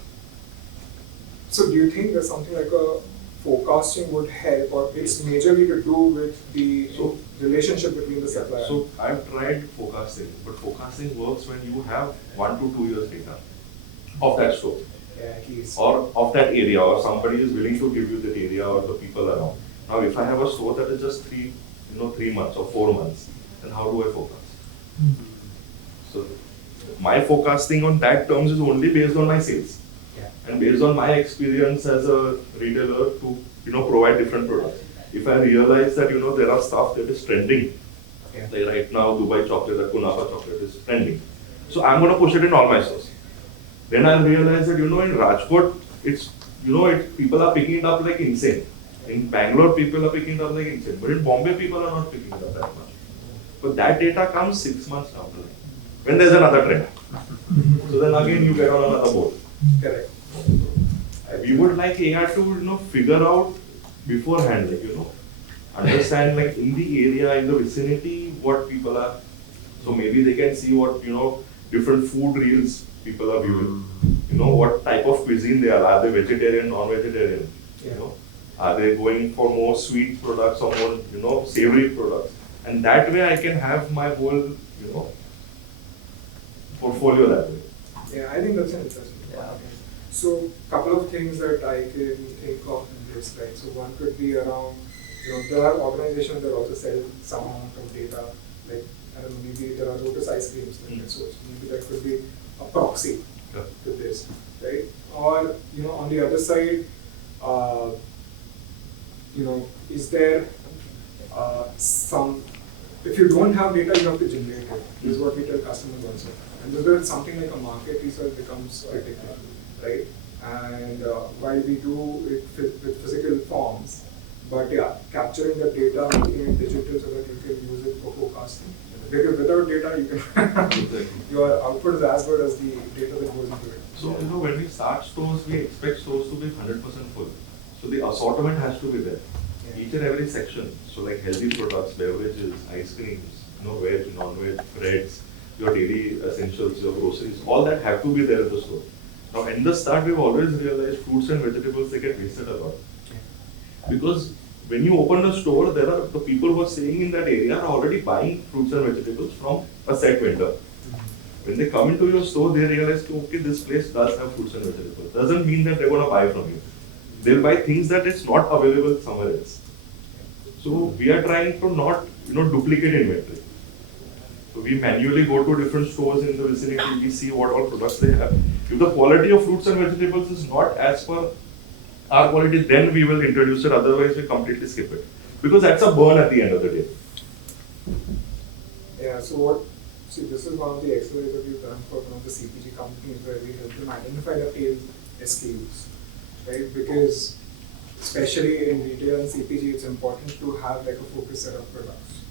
do you think there's something like a forecasting would help, or it's majorly to do with the relationship between the supplier? So I've tried forecasting, but forecasting works when you have 1 to 2 years data of that store. Yeah, he's Or of that area, or somebody is willing to give you that area or the people around. Now, if I have a store that is just 3 months or 4 months, then how do I forecast? So my forecasting on that terms is only based on my sales, and based on my experience as a retailer to provide different products. If I realize that there are stuff that is trending, like right now Dubai chocolate, the Kunafa chocolate is trending, so I'm going to push it in all my stores. Then I'll realize that in Rajkot, it's people are picking it up like insane. In Bangalore, people are picking it up like insane, but in Bombay, people are not picking it up that much. But that data comes 6 months down the line, when there's another trend. So then again you get on another boat. correct. We would like AI to figure out beforehand, understand like in the area, in the vicinity, what people are. So maybe they can see what different food reels people are viewing. What type of cuisine they are. Are they vegetarian, non-vegetarian? Are they going for more sweet products or more savory products? And that way I can have my whole portfolio that way. Yeah, I think that's an interesting point. So, couple of things that I can think of in this, right? So, one could be around, there are organizations that also sell some amount of data, like, I don't know, maybe there are Lotus ice creams that they source. Maybe that could be a proxy to this, right? Or, on the other side, is there some, if you don't have data, you have to generate it. This is what we tell customers also. And this is something like a market research becomes critical, right? And while we do it with physical forms, but capturing the data, making it digital so that you can use it for forecasting. Because without data, you can your output is as good as the data that goes into it. So when we start stores, we expect stores to be 100% full. So the assortment has to be there. Each and every section. So like healthy products, beverages, ice creams, veg, non-veg, breads, your daily essentials, your groceries, all that have to be there at the store. Now in the start, we've always realized fruits and vegetables, they get wasted a lot. Because when you open a store, there are the people who are staying in that area are already buying fruits and vegetables from a set vendor. When they come into your store, they realize, okay, this place does have fruits and vegetables. Doesn't mean that they're going to buy from you. They'll buy things that it's not available somewhere else. So we are trying to not, duplicate inventory. So we manually go to different stores in the vicinity, we see what all products they have. If the quality of fruits and vegetables is not as per our quality, then we will introduce it, otherwise we completely skip it. Because that's a burn at the end of the day. Yeah, so this is one of the exercises that we've done for one of the CPG companies where we help them identify the tail SKUs, right? Because especially in retail and CPG, it's important to have like a focused set of products,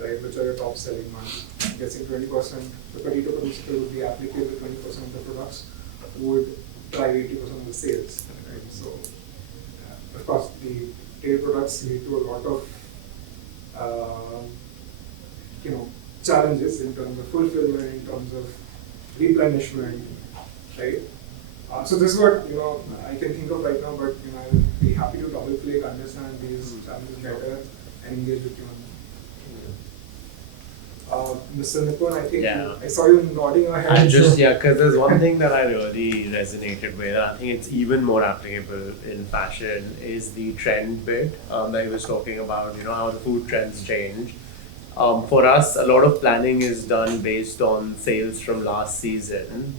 right? Which are your top selling ones. I'm guessing 20%, the Pareto principle would be applicable to 20% of the products would drive 80% of the sales, right? So, of course, the tail products lead to a lot of, challenges in terms of fulfillment, in terms of replenishment, right? So this is what I can think of right now, but I'll be happy to double click, understand these challenges better, and engage with you on Mr. Nipun, I think I saw you nodding your head. Because there's one thing that I really resonated with, and I think it's even more applicable in fashion, is the trend bit that he was talking about, how the food trends change. For us, a lot of planning is done based on sales from last season,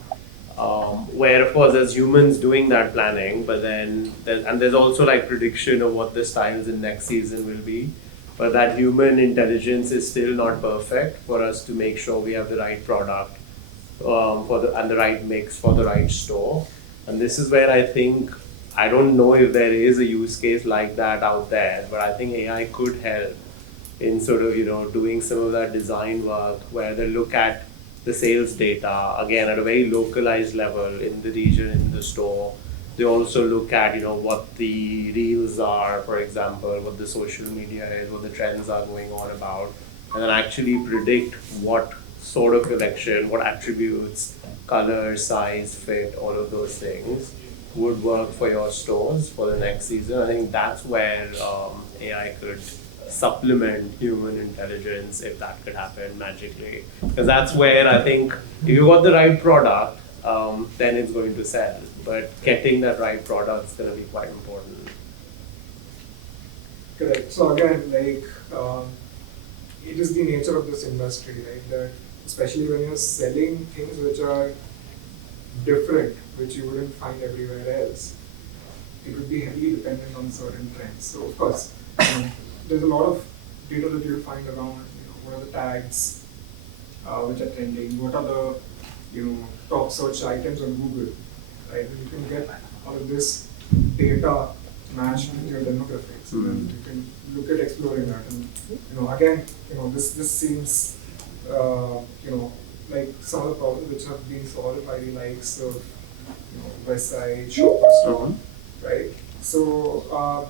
where of course there's humans doing that planning, but then there's also like prediction of what the styles in next season will be. But that human intelligence is still not perfect for us to make sure we have the right product and the right mix for the right store. And this is where I think, I don't know if there is a use case like that out there, but I think AI could help in sort of, doing some of that design work where they look at the sales data, again, at a very localized level in the region, in the store. They also look at, what the reels are, for example, what the social media is, what the trends are going on about, and then actually predict what sort of collection, what attributes, color, size, fit, all of those things would work for your stores for the next season. I think that's where AI could supplement human intelligence, if that could happen magically. Because that's where I think if you got the right product, then it's going to sell. But getting that right product is going to be quite important. Correct. So again, like it is the nature of this industry, right? That especially when you're selling things which are different, which you wouldn't find everywhere else, it would be heavily dependent on certain trends. So of course, there's a lot of data that you'll find around. What are the tags which are trending? What are the top search items on Google? Right? You can get all of this data matched with your demographics, and you can look at exploring that. And again, this seems like some of the problems which have been solved by the likes of Westside, Shopper, right? So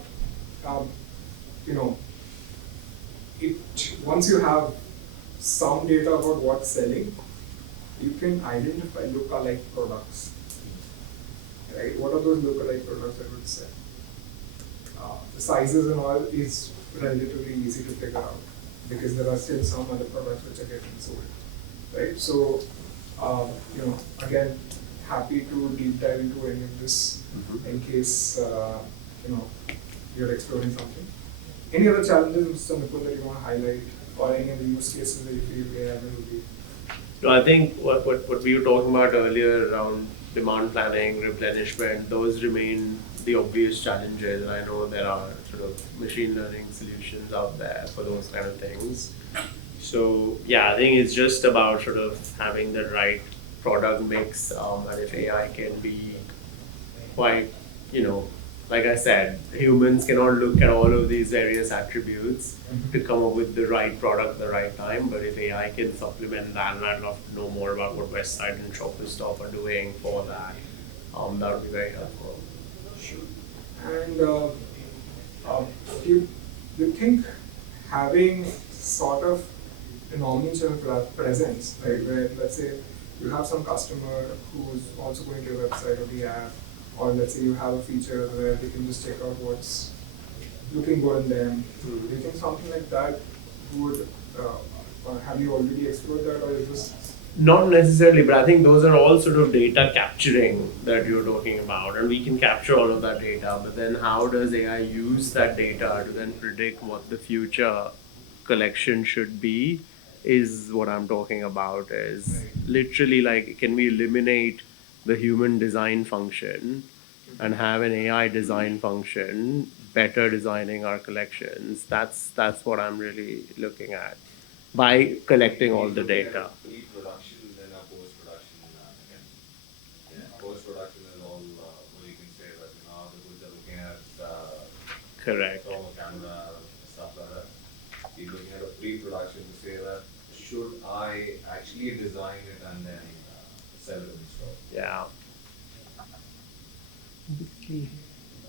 once you have some data about what's selling, you can identify lookalike products. Right? What are those lookalike products that would sell? The sizes and all is relatively easy to figure out because there are still some other products which are getting sold. Right? So, again, happy to deep dive into any of this in case you're exploring something. Any other challenges, Mr. Nipul, that you want to highlight, or any of the use cases that you feel AI will be? No, I think what we were talking about earlier around demand planning, replenishment, those remain the obvious challenges. And I know there are sort of machine learning solutions out there for those kind of things. So yeah, I think it's just about sort of having the right product mix, and if AI can be quite, like I said, humans cannot look at all of these various attributes to come up with the right product at the right time. But if AI can supplement that, and I'd love to know more about what Westside and Shopper Stop are doing for that, that would be very helpful. Sure. And do you think having sort of an omnichannel presence, right, where let's say you have some customer who's also going to your website or the app, or let's say you have a feature where they can just check out what's looking good in them. Do you think something like that would, have you already explored that, or is this? Not necessarily, but I think those are all sort of data capturing that you're talking about, and we can capture all of that data, but then how does AI use that data to then predict what the future collection should be is what I'm talking about. Is literally like, can we eliminate the human design function and have an AI design function better designing our collections? That's what I'm really looking at by collecting all the data. Pre-production, then a post-production again. Yeah, post-production is all where you can say that now the goods are looking at Correct. from a camera, stuff like that. You're looking at a pre-production to say that should I actually design it and then sell it in store? Yeah. Basically,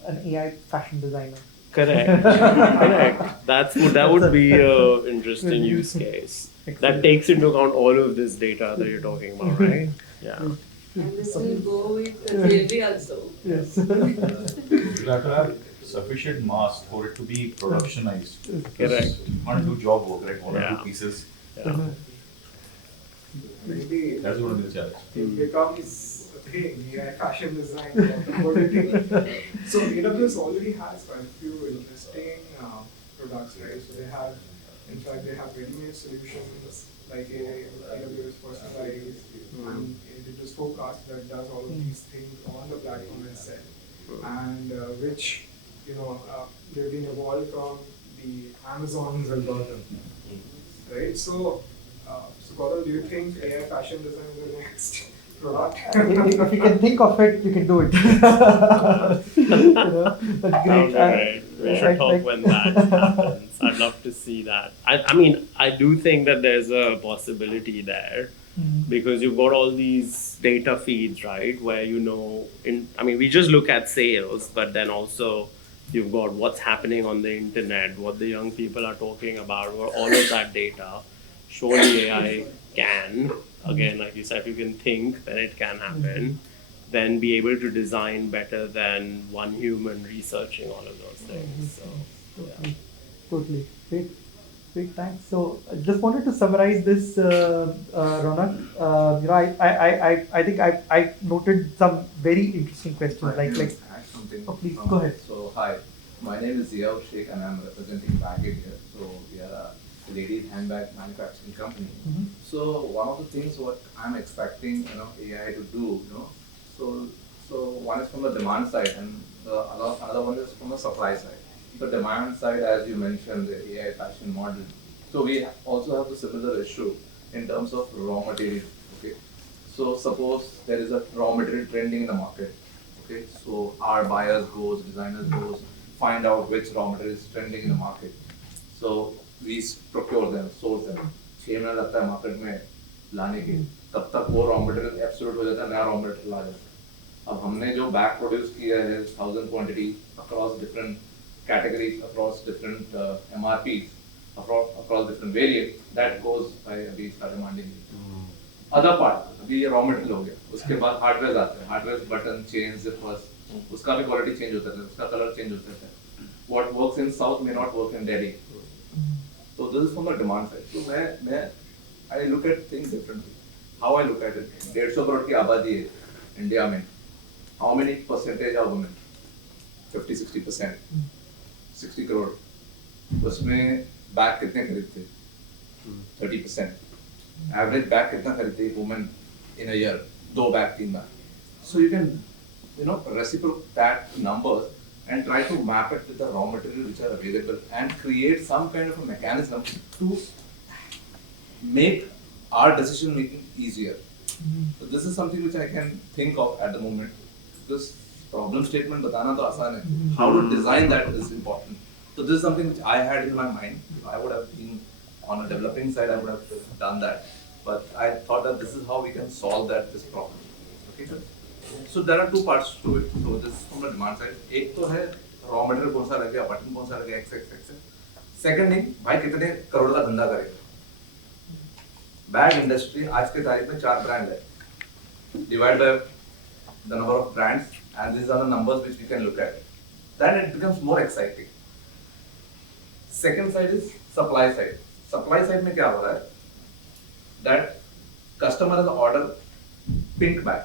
an AI fashion designer. Correct. Correct. That would be an interesting use case. That takes into account all of this data that you're talking about, right? Yeah. And this will go with the delivery also. Yes. You have to have sufficient mass for it to be productionized. Correct. You can't do job work, right? One or Yeah. two pieces. Yeah. Maybe That's going to be the challenge. it becomes a thing, AI fashion design, commodity. So AWS already has quite a few interesting products, right? So they have, in fact, they have ready-made solutions like AWS personalized, and it is forecast that does all of these things on the platform itself, and which they've been evolved from the Amazon's algorithm, right? So, Gautam, do you think AI fashion design is the next product. If you can think of it, you can do it. That's great. Great. We should talk when that happens. I'd love to see that. I mean, I do think that there's a possibility there because you've got all these data feeds, right? Where we just look at sales, but then also you've got what's happening on the internet, what the young people are talking about, all of that data. Surely AI can, again, like you said, if you can think, then it can happen. Then be able to design better than one human researching all of those things. So, yeah. Totally. Great, thanks. So, I just wanted to summarize this, Ronak. I think I noted some very interesting questions. Add something. Oh, please go ahead. So, hi, my name is Ziaur Sheikh and I'm representing Baggit here. So, we are a ladies handbag manufacturing company. So, one of the things what I'm expecting, AI to do, so one is from the demand side and another one is from the supply side. The demand side, as you mentioned, the AI fashion model. So we also have the similar issue in terms of raw material. Okay, so suppose there is a raw material trending in the market. Okay, so our buyers goes, designers goes, find out which raw material is trending in the market. So we procure them, source them. 6 महीना लगता है market में लाने के, तब तक वो raw material absolute हो जाता है, नया रॉ मटेरियल आ जाता है। अब हमने जो बैक प्रोड्यूस किया है 1000 quantity across different categories, across different MRPs, across different variants, that goes by अभी started demanding. Other part, अभी ये raw material हो गया, उसके बाद hardware आते हैं, hardware button, chain, zippers, उसका भी quality change होता है, उसका color change होता है. What works in South may not work in Delhi. So this is from the demand side. So I look at things differently. How I look at it, 150 crore की आबादी है India में. How many percentage are women? 50-60%. 60 crore, उसमें bag कितने खरीदते? 30%. Average bag कितना खरीदते हैं women in a year? 2 bag 3 bag. So you can reciprocate that numbers and try to map it with the raw material which are available and create some kind of a mechanism to make our decision making easier. So this is something which I can think of at the moment. This problem statement बताना तो आसान है. How to design that is important. So this is something which I had in my mind. If I would have been on a developing side, I would have done that. But I thought that this is how we can solve this problem. Okay, good. So there are 2 parts to it. So this is from the demand side. एक तो है raw material कौन सा लगेगा, button कौन सा लगेगा, etc. Second thing, भाई कितने करोड़ का धंधा करेगा? Bag industry आज के तारीख में 4 ब्रांड है. Divide by the number of brands, and these are the numbers which we can look at. Then it becomes more exciting. Second side is supply side. Supply side में क्या हो रहा है? That customer has ordered pink bag.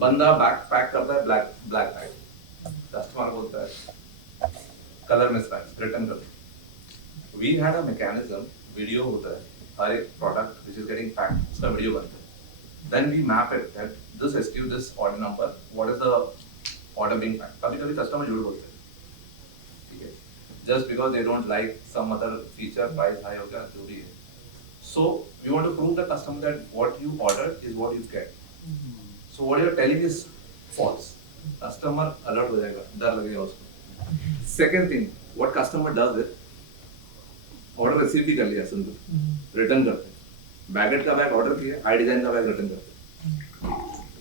बंदा bag pack करता है black bag. Customer बोलता है कलर मिसमैच, रिटर्न कर दो. We had a mechanism, video होता है, हर एक product which is getting packed, उसका वीडियो बनता है. Then we map it that this SKU, this order number, what is the order being packed. कभी-कभी customer झूठ बोलते हैं. ठीक है. Just because they don't like some other feature, price high हो गया, जो भी है. So we want to prove the customer that what you ordered is what you get. So what you are telling is false. Customer alert हो जाएगा, डर लगेगा उसको. Second thing, what customer does is order receive भी कर लिया simple, return करते हैं. बैगेट का बैग ऑर्डर किया, हाई डिजाइन का बैग रिटर्न करते हैं.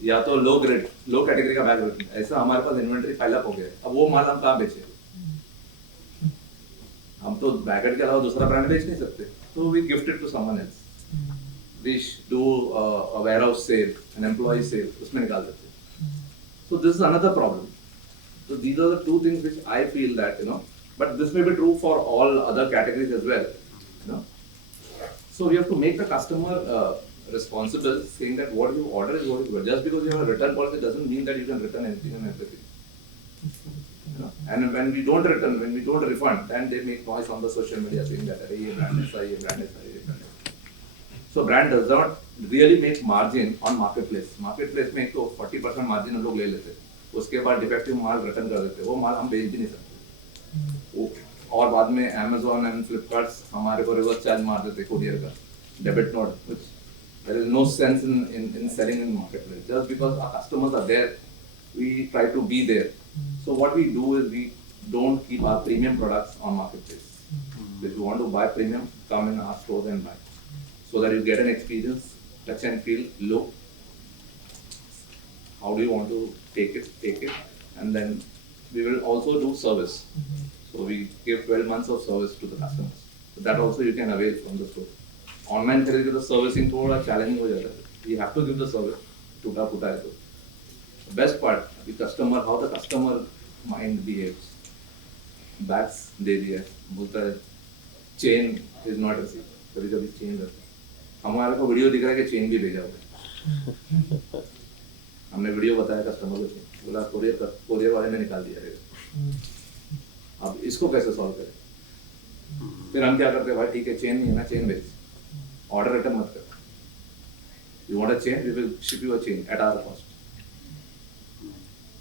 या तो लो कैटेगरी का बैग रिटर्न. ऐसा हमारे पास इन्वेंटरी फाइल अप हो गया. अब वो माल हम कहाँ बेचे? हम तो बैगेट के अलावा दूसरा ब्रांड बेच नहीं सकते. तो we gift it to someone else. We do a warehouse sale, an employee sale, उसमें निकाल देते हैं. So this is another problem. So these are the 2 things which I feel that but this may be true for all other categories as well. So we have to make the customer responsible, saying that what you order is what you get. Just because you have a return policy doesn't mean that you can return anything and everything. And when we don't return, when we don't refund, then they make noise on the social media saying that ये brand is ये brand is ये brand is. So brand does not really make margin on marketplace. Marketplace में एक तो 40% margin हम लोग ले लेते हैं. उसके बाद defective माल return कर देते हैं. वो माल हम बेच भी नहीं सकते. और बाद में Amazon and Flipkart हमारे को reverse charge मार देते courier का. Debit note, which There is no sense in selling in marketplace. Just because our customers are there, we try to be there. So what we do is we don't keep our premium products on marketplace. If you want to buy premium, come in our stores and buy. So that you get an experience, touch and feel, look. How do you want to take it. And then we will also do service. So we give 12 months of service to the customers. So that also you can avail from the store. Online खरीद तो servicing थोड़ा challenging हो जाता है. You have to give the service. टूटा फूटा है तो. The best part, the customer, how the customer mind behaves. Bags दे दिया, बोलता है chain is not received. कभी chain रहता है. हमारे को वीडियो दिख रहा है कि chain भी भेजा हुआ है. हमने वीडियो बताया कस्टमर को, बोला कोरियर वाले ने निकाल दिया है. अब इसको कैसे सॉल्व करें? फिर हम क्या करते हैं, भाई ठीक है चेन नहीं है ना, चेन भेज, ऑर्डर रिटर्न मत कर. You want a chain? We will ship you a chain at our cost.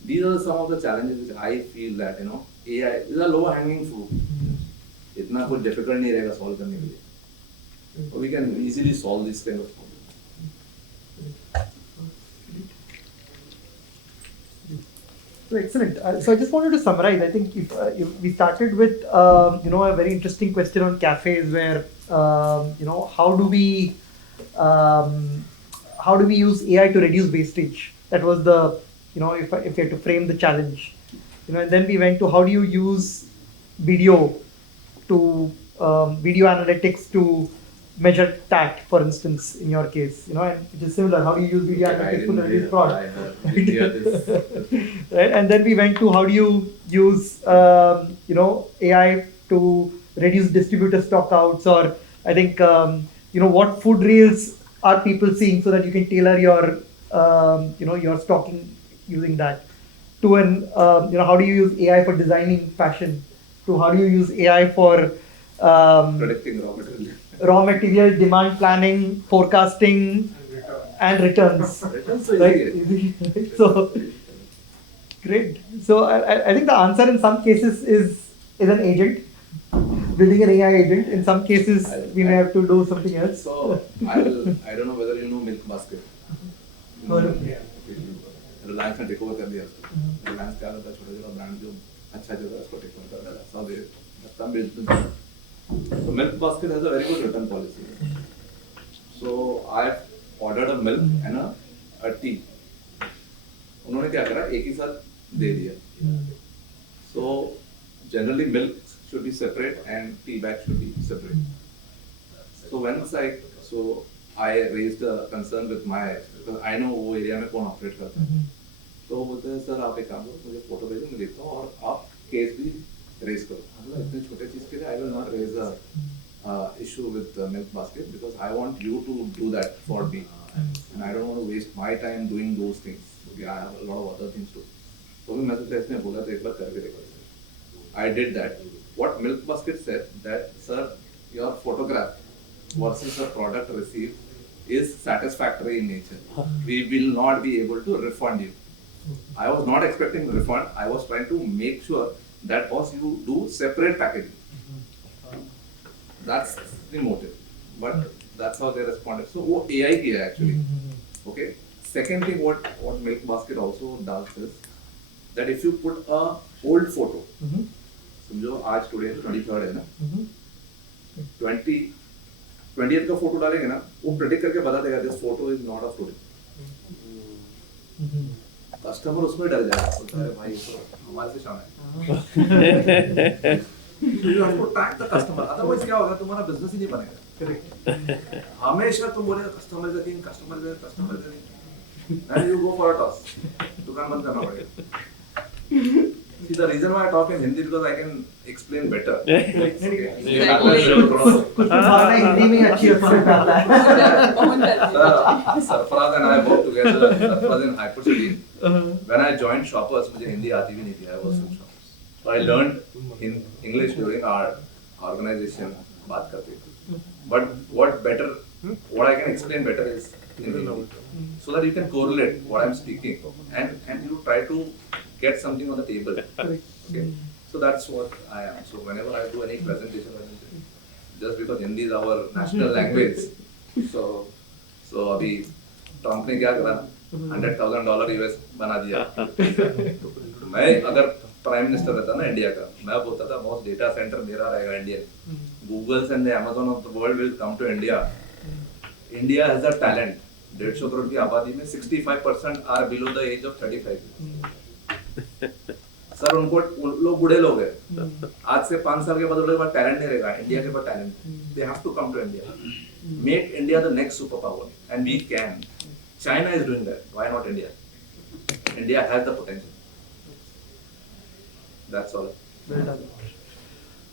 These are some of the challenges which I feel that AI is a low hanging fruit. इतना कुछ difficult नहीं रहेगा solve करने के लिए. So we can easily solve this kind of problem. So excellent. So I just wanted to summarize. I think if we started with a very interesting question on cafes, where how do we use AI to reduce wastage? That was the if we had to frame the challenge. And then we went to how do you use video to video analytics to measure TAT, for instance, in your case, and which is similar. How do you use video analytics to reduce fraud? Right? And then we went to how do you use AI to reduce distributor stockouts, or I think what food reels are people seeing so that you can tailor your your stocking using that. To how do you use AI for designing fashion? To how do you use AI for predicting raw material demand planning, forecasting, and returns. Right? So great. So I think the answer in some cases is an agent, building an AI agent. In some cases, we may have to do something else. So I don't know whether you know Milk Basket. Reliance ने take over कर दिया. Reliance क्या होता है, छोटा brand जो अच्छा चल रहा है उसको टेक ओवर कर देता है. सब दे सब बेचते. So Milk Basket has a very good return policy. So I've ordered a milk and a tea. उन्होंने क्या करा, एक ही साथ दे दिया. So generally milk should be separate and tea bag should be separate. So once I raised a concern with my, because I know वो area में कौन operate करता है. तो बोलते हैं सर आप एक काम करो, मुझे फोटो भेजो, मैं देखता हूँ और आप केस भी रेज करो. इतने छोटे चीज के लिए I will not raise a issue with Milk Basket because I want you to do that for me, and I don't want to waste my time doing those things. Okay, I have a lot of other things to do. तो भी मैं सोचा इसने बोला तो एक बार करके देखो. I did that. What Milk Basket said that sir, your photograph versus the product received is satisfactory in nature. We will not be able to refund you. I was not expecting refund. I was trying to make sure that boss you do separate packaging. That's the motive. But that's how they responded. So वो AI किया actually. Okay. Second thing what Milk Basket also does is that if you put a old photo, समझो आज today 23rd है ना, 20th का photo डालेंगे ना, वो प्रेडिक्ट करके बता देगा this photo is not of today. Customer उसमें डर जाएगा, बोलता है भाई हमारे से शाम है. You have to tag the customer, otherwise क्या होगा, तुम्हारा बिजनेस ही नहीं बनेगा. हमेशा तुम बोलेगा customer is again, customer is again, and you go for a toss. दुकान बंद करना पड़ेगा. See, the reason why I talk in Hindi because I can explain better. Hindi में अच्छी Sarfaraz and I worked together. Sarfaraz in Hyper City. When I joined Shoppers, मुझे हिंदी आती भी नहीं थी. I was from Shoppers. So I learned in English during our organization. बात करते थे. But what I can explain better is in Hindi, so that you can correlate what I'm speaking and you try to get something on the table. Okay. So that's what I am. So whenever I do any presentation or anything, just because Hindi is our national language, so सो अभी Trump ने क्या करा, $100,000 US बना दिया। मैं अगर prime minister रहता ना इंडिया का, मैं बोलता था बहुत डेटा सेंटर मेरा रहेगा India, Googles and the Amazon of the world will come to India. India has a talent, 150 crore की आबादी में 65% are below the age of 35। Sir उन लोग बूढ़े लोग हैं, आज से 5 साल के बाद उनके पास टैलेंट नहीं रहेगा, इंडिया के पास talent, they have to come to India, make India the next super power and we can. China is doing that, why not India? India has the potential. That's all. Well done.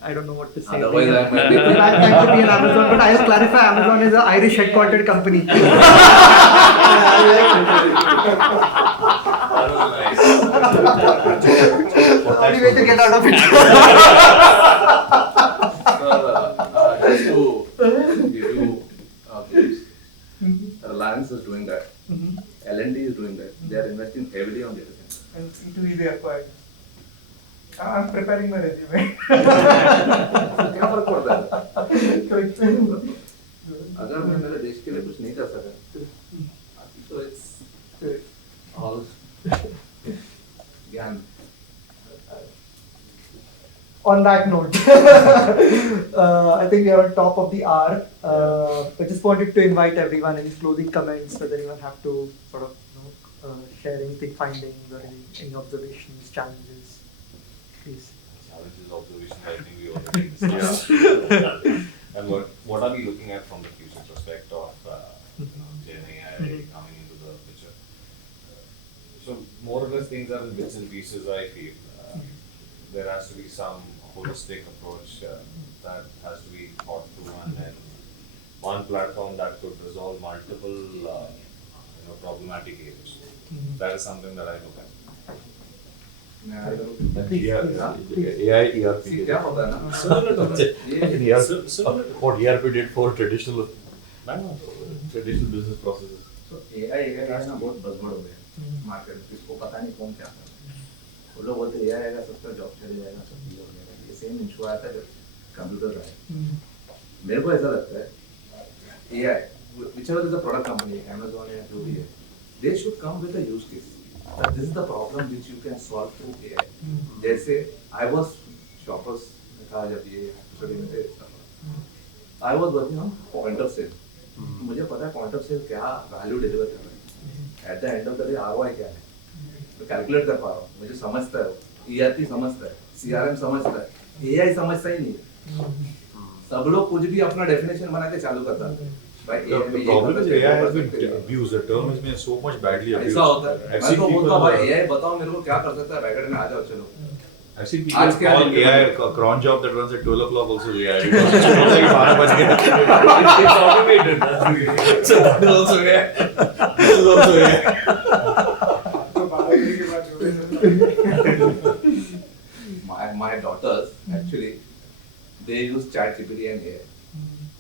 I don't know what to say. Otherwise, I like to be an Amazon, but I'll clarify, Amazon is an Irish headquartered company. Only way to get out of it. Just to give you clues, Reliance is doing that. L&D is doing that. They are investing heavily on data centers. And C2E they acquired. I'm preparing my resume. क्या फर्क पड़ता है? अगर मैं मेरे देश के लिए कुछ नहीं कर सका, तो it's all ज्ञान। On that note, I think we are on top of the hour. I just wanted to invite everyone, any closing comments, whether anyone have to sort of share anything, findings or any observations, challenges. Please. Challenges, observations, I think we already discussed. And what are we looking at from the future prospect of GenAI coming into the picture? So more or less things are in bits and pieces, I feel. There has to be some holistic approach that has to be thought through, and then one platform that could resolve multiple problematic areas. That is something that I look at. AI ERP. क्या होता है ना? What ERP did for traditional business processes. So AI ना बहुत buzzword हो गया market में, किसको पता नहीं कौन क्या कर रहा है। वो लोग बोलते AI आएगा सबका जॉब चले जाएगा, सब चीज़ हो जाएगा। ये सेम इशू आया था जब कंप्यूटर आया। मेरे को ऐसा लगता है AI, whichever is the product company, Amazon या जो भी है, they should come with a use case. But this is the problem which you can solve through AI. जैसे I was shoppers में था जब ये स्टडी में थे, I was working on point of sale. मुझे पता है point of sale क्या वैल्यू डिलीवर कर रहा है, at the end of the day ROI क्या है, तो कैलकुलेट कर पा रहा हूँ, मुझे समझता है, ERP समझता है, CRM समझता है, AI समझता ही नहीं। सब लोग कुछ भी अपना डेफिनेशन बना के चालू करता है। The problem is AI has been abused. The term has been so much badly abused. ऐसा होता है। मैं तो बोलता हूँ भाई AI बताओ मेरे को क्या कर सकता है, बैगेट में आ जाओ चलो। I've seen people call AI a cron job that runs at 12 o'clock also AI. Because it's like 12 बज गए. It's automated. So that is also AI. This is also AI. तो 12 बजे के बाद जो My daughters actually they use ChatGPT and AI.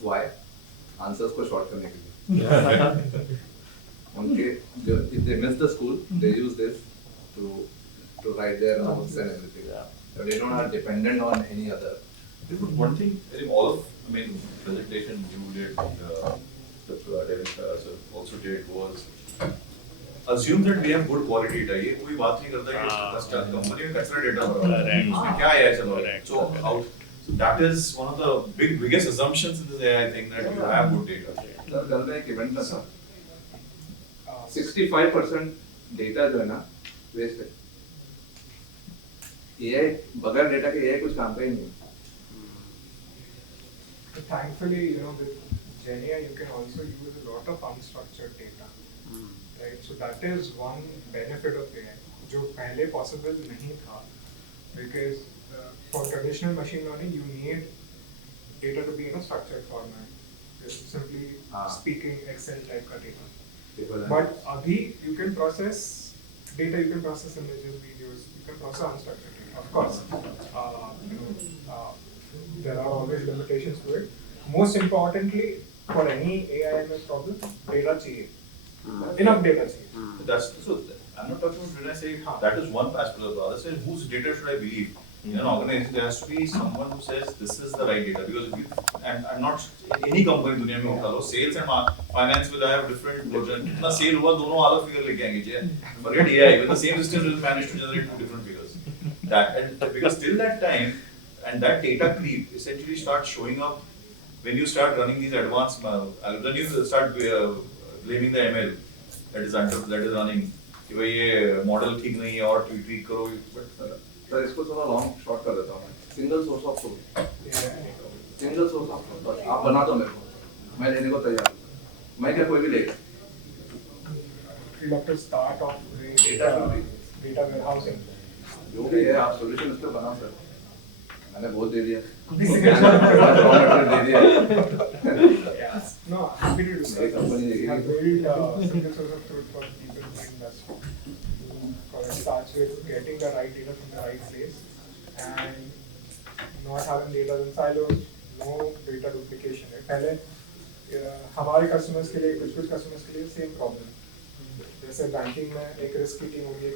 Why? Answers को short करने के लिए। उनके जो if they miss the school, they use this to write their notes and everything. So they don't are dependent on any other. One thing, I think presentation you did, Derek also did was assume that we have good quality data. ये कोई बात नहीं करता कि company में कचरा data भरा है, उसमें क्या AI चल रहा है. So that is one of the biggest assumptions in this AI thing, that you have good data. कल मैं एक इवेंट में था, 65% डेटा जो है ना वेस्ट है। AI बगैर डेटा के AI कुछ काम का ही नहीं। Thankfully, with GenAI you can also use a lot of unstructured data, right? So that is one benefit of AI, जो पहले possible नहीं था, because for traditional machine learning you need data to be in a structured format. It's simply speaking Excel type का data. But अभी you can process data, you can process images, videos, you can process unstructured data. Of course, there are always limitations to it. Most importantly, for any AI/ML problem, data चाहिए. Enough data चाहिए. That's so. I'm not talking about when I say that is one aspect of the other side. Whose data should I believe? In an organization, there has to be someone who says this is the right data, because if you, and I'm not any company दुनिया में उठा लो, sales and finance will have different version. कितना sale हुआ दोनों अलग figure लेके आएंगे. Forget AI, even the same system will manage to generate two different figures. That, and because till that time, and that data creep essentially starts showing up when you start running these advanced then you start blaming the ML that is running. कि भाई ये model ठीक नहीं है और tweak करो. But sir इसको थोड़ा लॉन्ग शॉर्ट कर देता हूँ मैं. Single source of truth. Single source of truth. आप बना दो मेरे को, मैं लेने को तैयार हूँ. मैं क्या कोई भी लेगा. We'll have to start off with data warehousing. जो भी है आप सोल्यूशन इस पे बनाओ सर. मैंने बहुत दे दिया. Yes. No, happy to do that. I have built single source of truth for people in the industry. It starts with getting the right data from the right place and not having data in silos, no data duplication. पहले हमारे customers के लिए कुछ customers के लिए same problem. जैसे banking में एक रिस्क की टीम होगी,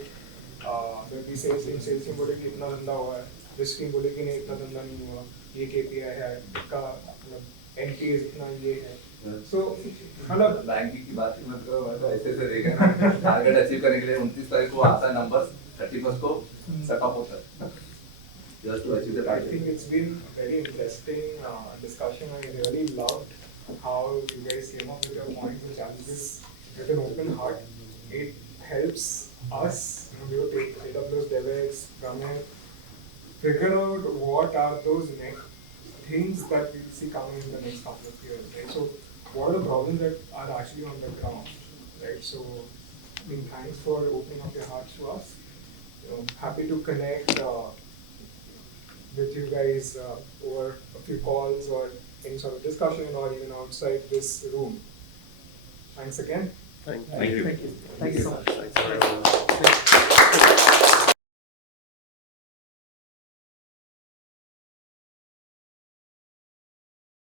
जब भी सेल्स टीम बोले कि इतना धंधा हुआ है, रिस्क टीम बोले कि नहीं इतना धंधा नहीं हुआ, ये KPI है, इसका मतलब NPA इतना ये है. So मतलब बैंकिंग की बात ही मत करो. ऐसे देखा ना, टारगेट अचीव करने के लिए 29 तारीख को आता है नंबर, 31st को सेटअप होता है. Just to achieve the I target. think it's been very interesting discussion. I really loved how you guys came up with your points and challenges with an open heart. It helps us, we will take AWS, DevX, Gourmet, figure out what are those next things that we'll see coming in the next couple of years, right? So, what are the problems that are actually on the ground, right? So, I mean, thanks for opening up your hearts to us. Happy to connect with you guys over a few calls or any sort of discussion or even outside this room. Thanks again. Thank you. Thank you so much. Thanks for everyone.